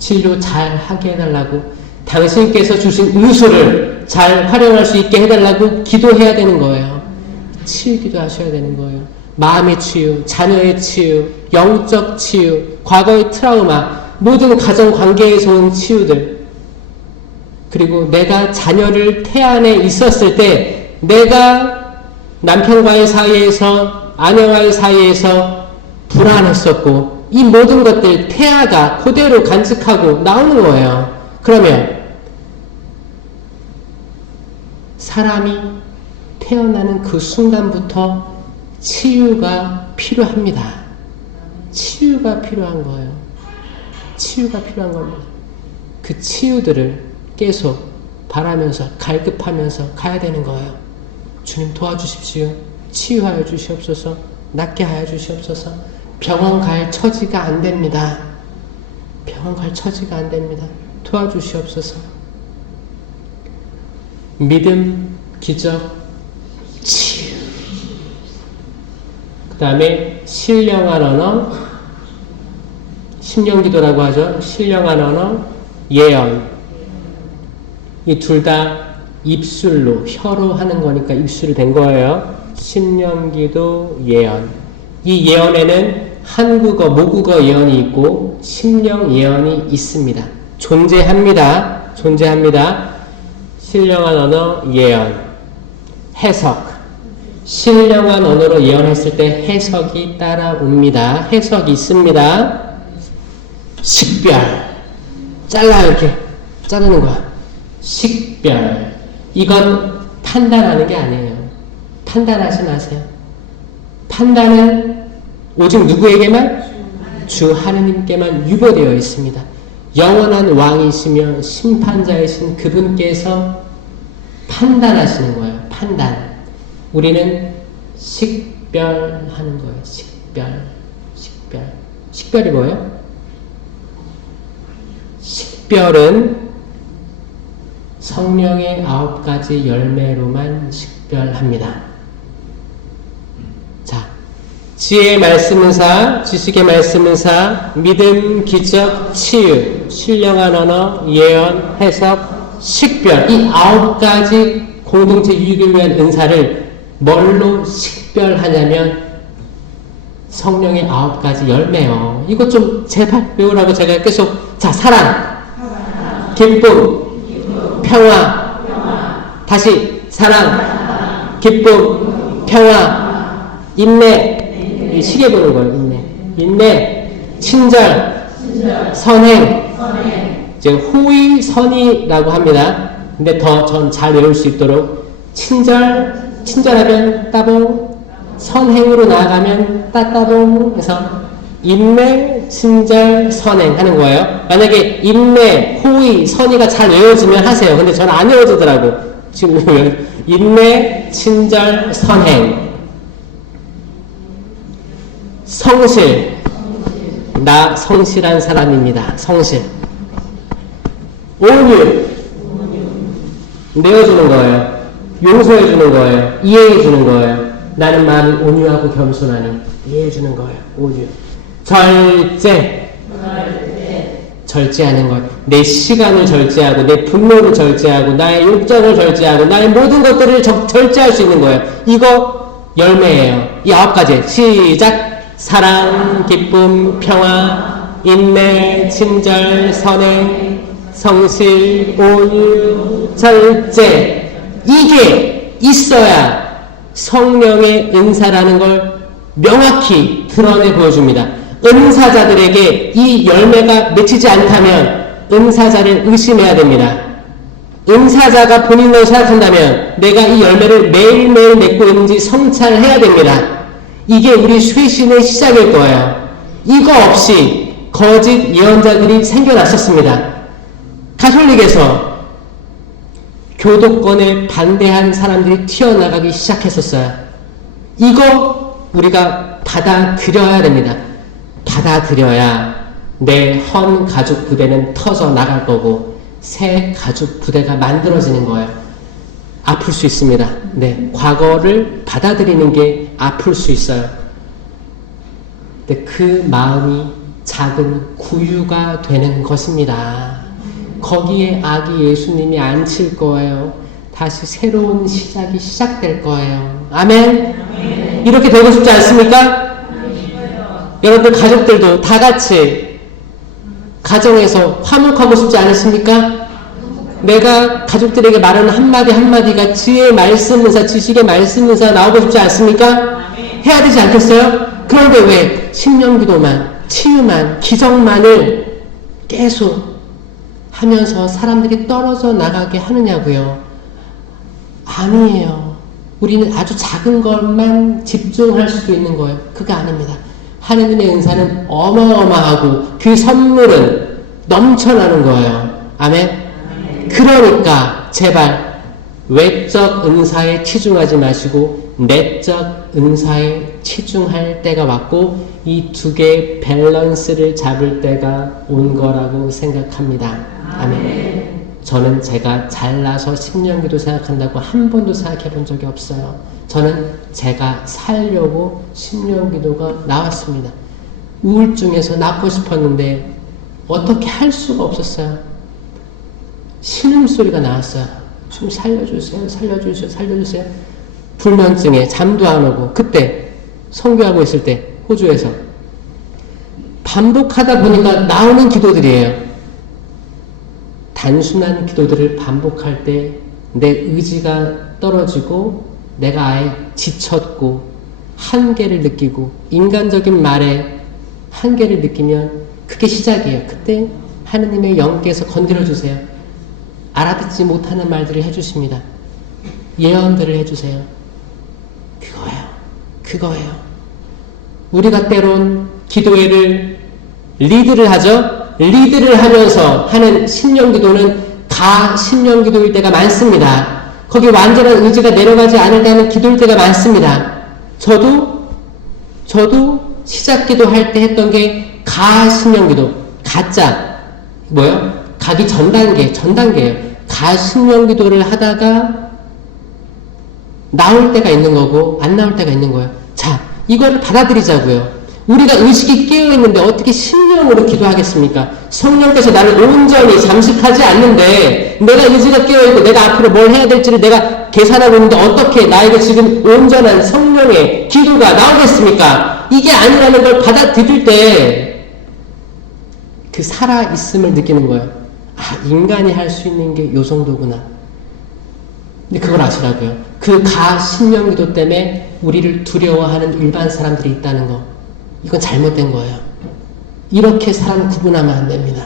진료 잘 하게 해달라고, 당신께서 주신 의술을 잘 활용할 수 있게 해달라고 기도해야 되는 거예요. 치유기도 하셔야 되는 거예요. 마음의 치유, 자녀의 치유, 영적 치유, 과거의 트라우마, 모든 가정관계에서 온 치유들, 그리고 내가 자녀를 태안에 있었을 때 내가 남편과의 사이에서 아내와의 사이에서 불안했었고 이 모든 것들 태아가 그대로 간직하고 나오는 거예요. 그러면 사람이 태어나는 그 순간부터 치유가 필요합니다. 치유가 필요한 거예요. 치유가 필요한 겁니다. 그 치유들을 계속 바라면서 갈급하면서 가야 되는 거예요. 주님 도와주십시오. 치유하여 주시옵소서. 낫게 하여 주시옵소서. 병원 갈 처지가 안 됩니다. 병원 갈 처지가 안 됩니다. 도와주시옵소서. 믿음, 기적, 치유. 그 다음에 신령한 언어, 심령기도라고 하죠. 신령한 언어, 예언. 이 둘 다 입술로, 혀로 하는 거니까 입술이 된 거예요. 심령기도, 예언. 이 예언에는 한국어, 모국어 예언이 있고 심령 예언이 있습니다. 존재합니다. 신령한 언어, 예언. 해석. 신령한 언어로 예언했을 때 해석이 따라옵니다. 해석이 있습니다. 식별. 잘라요, 이렇게. 자르는 거야. 식별. 이건 판단하는 게 아니에요. 판단하지 마세요. 판단은 오직 누구에게만? 주 하느님께만 유보되어 있습니다. 영원한 왕이시며 심판자이신 그분께서 판단하시는 거예요. 판단. 우리는 식별하는 거예요. 식별. 식별이 뭐예요? 식별은 성령의 9가지 열매로만 식별합니다. 자, 지혜의 말씀은사, 지식의 말씀은사, 믿음, 기적, 치유, 신령한 언어, 예언, 해석, 식별. 이 9가지 공동체 유익을 위한 은사를 뭘로 식별하냐면 성령의 9가지 열매요. 이거 좀 제발 외우라고 제가 계속. 자, 사랑, 기쁨, 평화. 다시 사랑, 기쁨, 평화, 인내. 시계 보는 거예요. 인내, 친절, 선행. 이제 호의, 선의라고 합니다. 근데 더 전 잘 외울 수 있도록 친절하면 따봉, 선행으로 나아가면 따따봉 해서 인내, 친절, 선행 하는 거예요. 만약에 인내, 호의, 선의가 잘 외워지면 하세요. 근데 저는 안 외워지더라고. 지금 인내, 친절, 선행. 성실. 나 성실한 사람입니다. 성실. 온유. 내어주는 거예요. 용서해주는 거예요. 이해해주는 거예요. 나는 마음이 온유하고 겸손하니 이해해주는 거예요. 온유. 절제. 절제하는 것. 내 시간을 절제하고 내 분노를 절제하고 나의 욕정을 절제하고 나의 모든 것들을 절제할 수 있는 거예요. 이거 열매예요. 이 9가지. 시작. 사랑, 기쁨, 평화, 인내, 친절, 선행, 성실, 온유, 절제. 이게 있어야 성령의 은사라는 걸 명확히 드러내 보여줍니다. 은사자들에게 이 열매가 맺히지 않다면 은사자를 의심해야 됩니다. 은사자가 본인을 생각한다면 내가 이 열매를 매일매일 맺고 있는지 성찰해야 됩니다. 이게 우리 쇄신의 시작일 거예요. 이거 없이 거짓 예언자들이 생겨났었습니다. 가톨릭에서 교도권에 반대한 사람들이 튀어나가기 시작했었어요. 이거 우리가 받아들여야 됩니다. 받아들여야 내 헌 가죽 부대는 터져 나갈 거고 새 가죽 부대가 만들어지는 거예요. 아플 수 있습니다. 네, 과거를 받아들이는 게 아플 수 있어요. 근데 그 마음이 작은 구유가 되는 것입니다. 거기에 아기 예수님이 앉힐 거예요. 다시 새로운 시작이 시작될 거예요. 아멘? 아멘. 이렇게 되고 싶지 않습니까? 여러분들 가족들도 다 같이 가정에서 화목하고 싶지 않으십니까? 내가 가족들에게 말하는 한마디 한마디가 지혜의 말씀 은사, 지식의 말씀 은사 나오고 싶지 않습니까? 해야 되지 않겠어요? 그런데 왜 신령기도만, 치유만, 기적만을 계속 하면서 사람들이 떨어져 나가게 하느냐고요? 아니에요. 우리는 아주 작은 것만 집중할 수도 있는 거예요. 그거 아닙니다. 하느님의 은사는 어마어마하고 그 선물은 넘쳐나는 거예요. 아멘? 그러니까 제발 외적 은사에 치중하지 마시고 내적 은사에 치중할 때가 왔고 이 두 개의 밸런스를 잡을 때가 온 거라고 생각합니다. 아멘. 저는 제가 잘나서 신령기도 생각한다고 한 번도 생각해 본 적이 없어요. 저는 제가 살려고 신령기도가 나왔습니다. 우울증에서 낫고 싶었는데 어떻게 할 수가 없었어요. 신음소리가 나왔어요. 좀 살려주세요. 살려주세요. 살려주세요. 불면증에 잠도 안 오고 그때 선교하고 있을 때 호주에서 반복하다 보니까 나오는 기도들이에요. 단순한 기도들을 반복할 때 내 의지가 떨어지고 내가 아예 지쳤고 한계를 느끼고 인간적인 말에 한계를 느끼면 그게 시작이에요. 그때 하느님의 영께서 건드려주세요. 알아듣지 못하는 말들을 해주십니다. 예언들을 해주세요. 그거예요. 우리가 때론 기도회를 리드를 하죠. 리드를 하면서 하는 신령기도는 가신령기도일 때가 많습니다. 거기 완전한 의지가 내려가지 않을 때는 기도일 때가 많습니다. 저도 시작기도 할 때 했던 게 가신령기도, 가짜 뭐요? 가기 전 단계예요. 가신령기도를 하다가 나올 때가 있는 거고 안 나올 때가 있는 거예요. 자, 이거를 받아들이자고요. 우리가 의식이 깨어있는데 어떻게 신령으로 기도하겠습니까? 성령께서 나를 온전히 잠식하지 않는데 내가 의지가 깨어있고 내가 앞으로 뭘 해야 될지를 내가 계산하고 있는데 어떻게 나에게 지금 온전한 성령의 기도가 나오겠습니까? 이게 아니라는 걸 받아들일 때 그 살아있음을 느끼는 거예요. 아, 인간이 할 수 있는 게 요 정도구나. 근데 그걸 아시라고요. 그 가신령기도 때문에 우리를 두려워하는 일반 사람들이 있다는 거. 이건 잘못된 거예요. 이렇게 사람 구분하면 안 됩니다.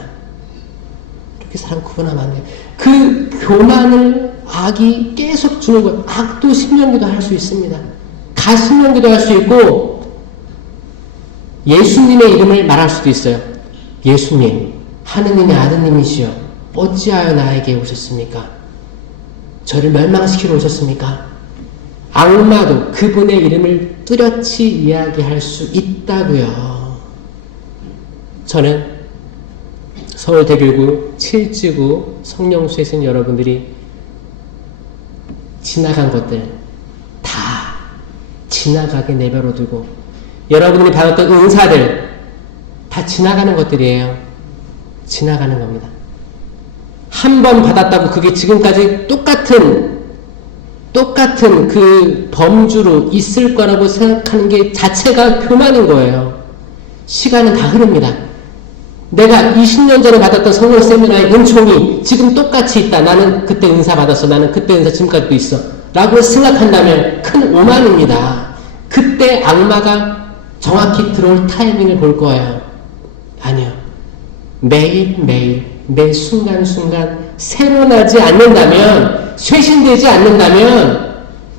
이렇게 사람 구분하면 안 돼요. 그 교만을 악이 계속 주는 거예요. 악도 신령기도 할 수 있습니다. 가신령기도 할 수 있고 예수님의 이름을 말할 수도 있어요. 예수님, 하느님의 아드님이시여 어찌하여 나에게 오셨습니까? 저를 멸망시키러 오셨습니까? 악마도 그분의 이름을 뚜렷이 이야기할 수 있다고요. 저는 서울대교구 7지구 성령수에신 여러분들이 지나간 것들 다 지나가게 내버려 두고 여러분들이 받았던 은사들 다 지나가는 것들이에요. 지나가는 겁니다. 한 번 받았다고 그게 지금까지 똑같은 그 범주로 있을 거라고 생각하는 게 자체가 교만인 거예요. 시간은 다 흐릅니다. 내가 20년 전에 받았던 성령 세미나의 은총이 지금 똑같이 있다. 나는 그때 은사 받았어. 나는 그때 은사 지금까지도 있어. 라고 생각한다면 큰 오만입니다. 그때 악마가 정확히 들어올 타이밍을 볼 거예요. 아니요. 매일매일 매 순간순간 새로 나지 않는다면, 쇄신되지 않는다면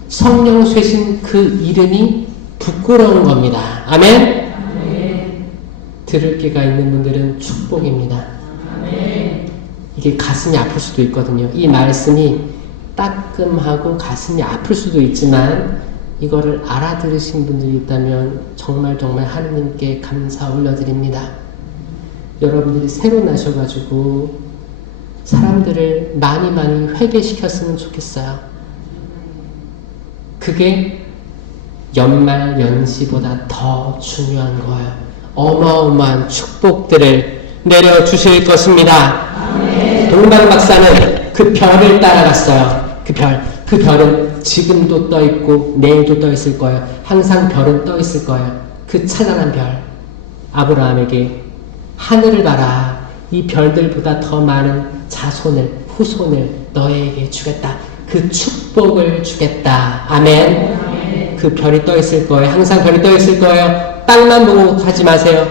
성령 쇄신 그 이름이 부끄러운 겁니다. 아멘? 아멘. 들을 귀가 있는 분들은 축복입니다. 아멘. 이게 가슴이 아플 수도 있거든요. 이 말씀이 따끔하고 가슴이 아플 수도 있지만 이거를 알아들으신 분들이 있다면 정말 하느님께 감사 올려드립니다. 여러분들이 새로 나셔가지고 사람들을 많이 회개시켰으면 좋겠어요. 그게 연말 연시보다 더 중요한 거예요. 어마어마한 축복들을 내려주실 것입니다. 아멘. 동방 박사는 그 별을 따라갔어요. 그 별은 지금도 떠 있고 내일도 떠 있을 거예요. 항상 별은 떠 있을 거예요. 그 찬란한 별, 아브라함에게 하늘을 봐라. 이 별들보다 더 많은 자손을, 후손을 너에게 주겠다. 그 축복을 주겠다. 아멘. 아멘. 그 별이 떠 있을 거예요. 항상 별이 떠 있을 거예요. 땅만 보고 가지 마세요.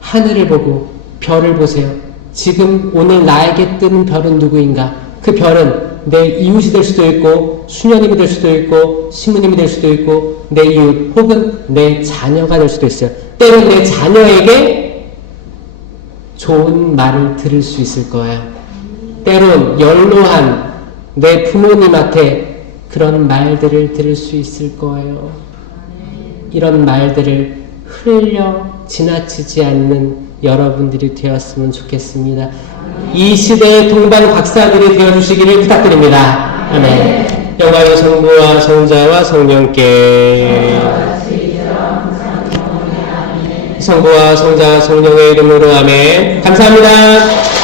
하늘을 보고 별을 보세요. 지금 오늘 나에게 뜨는 별은 누구인가? 그 별은 내 이웃이 될 수도 있고, 수녀님이 될 수도 있고, 신부님이 될 수도 있고, 내 이웃 혹은 내 자녀가 될 수도 있어요. 때로는 내 자녀에게 좋은 말을 들을 수 있을 거예요. 때론 연로한 내 부모님한테 그런 말들을 들을 수 있을 거예요. 이런 말들을 흘려 지나치지 않는 여러분들이 되었으면 좋겠습니다. 이 시대의 동방 박사들이 되어주시기를 부탁드립니다. 아멘. 영광의 성부와 성자와 성령께 성부와 성자와 성령의 이름으로 아멘. 감사합니다.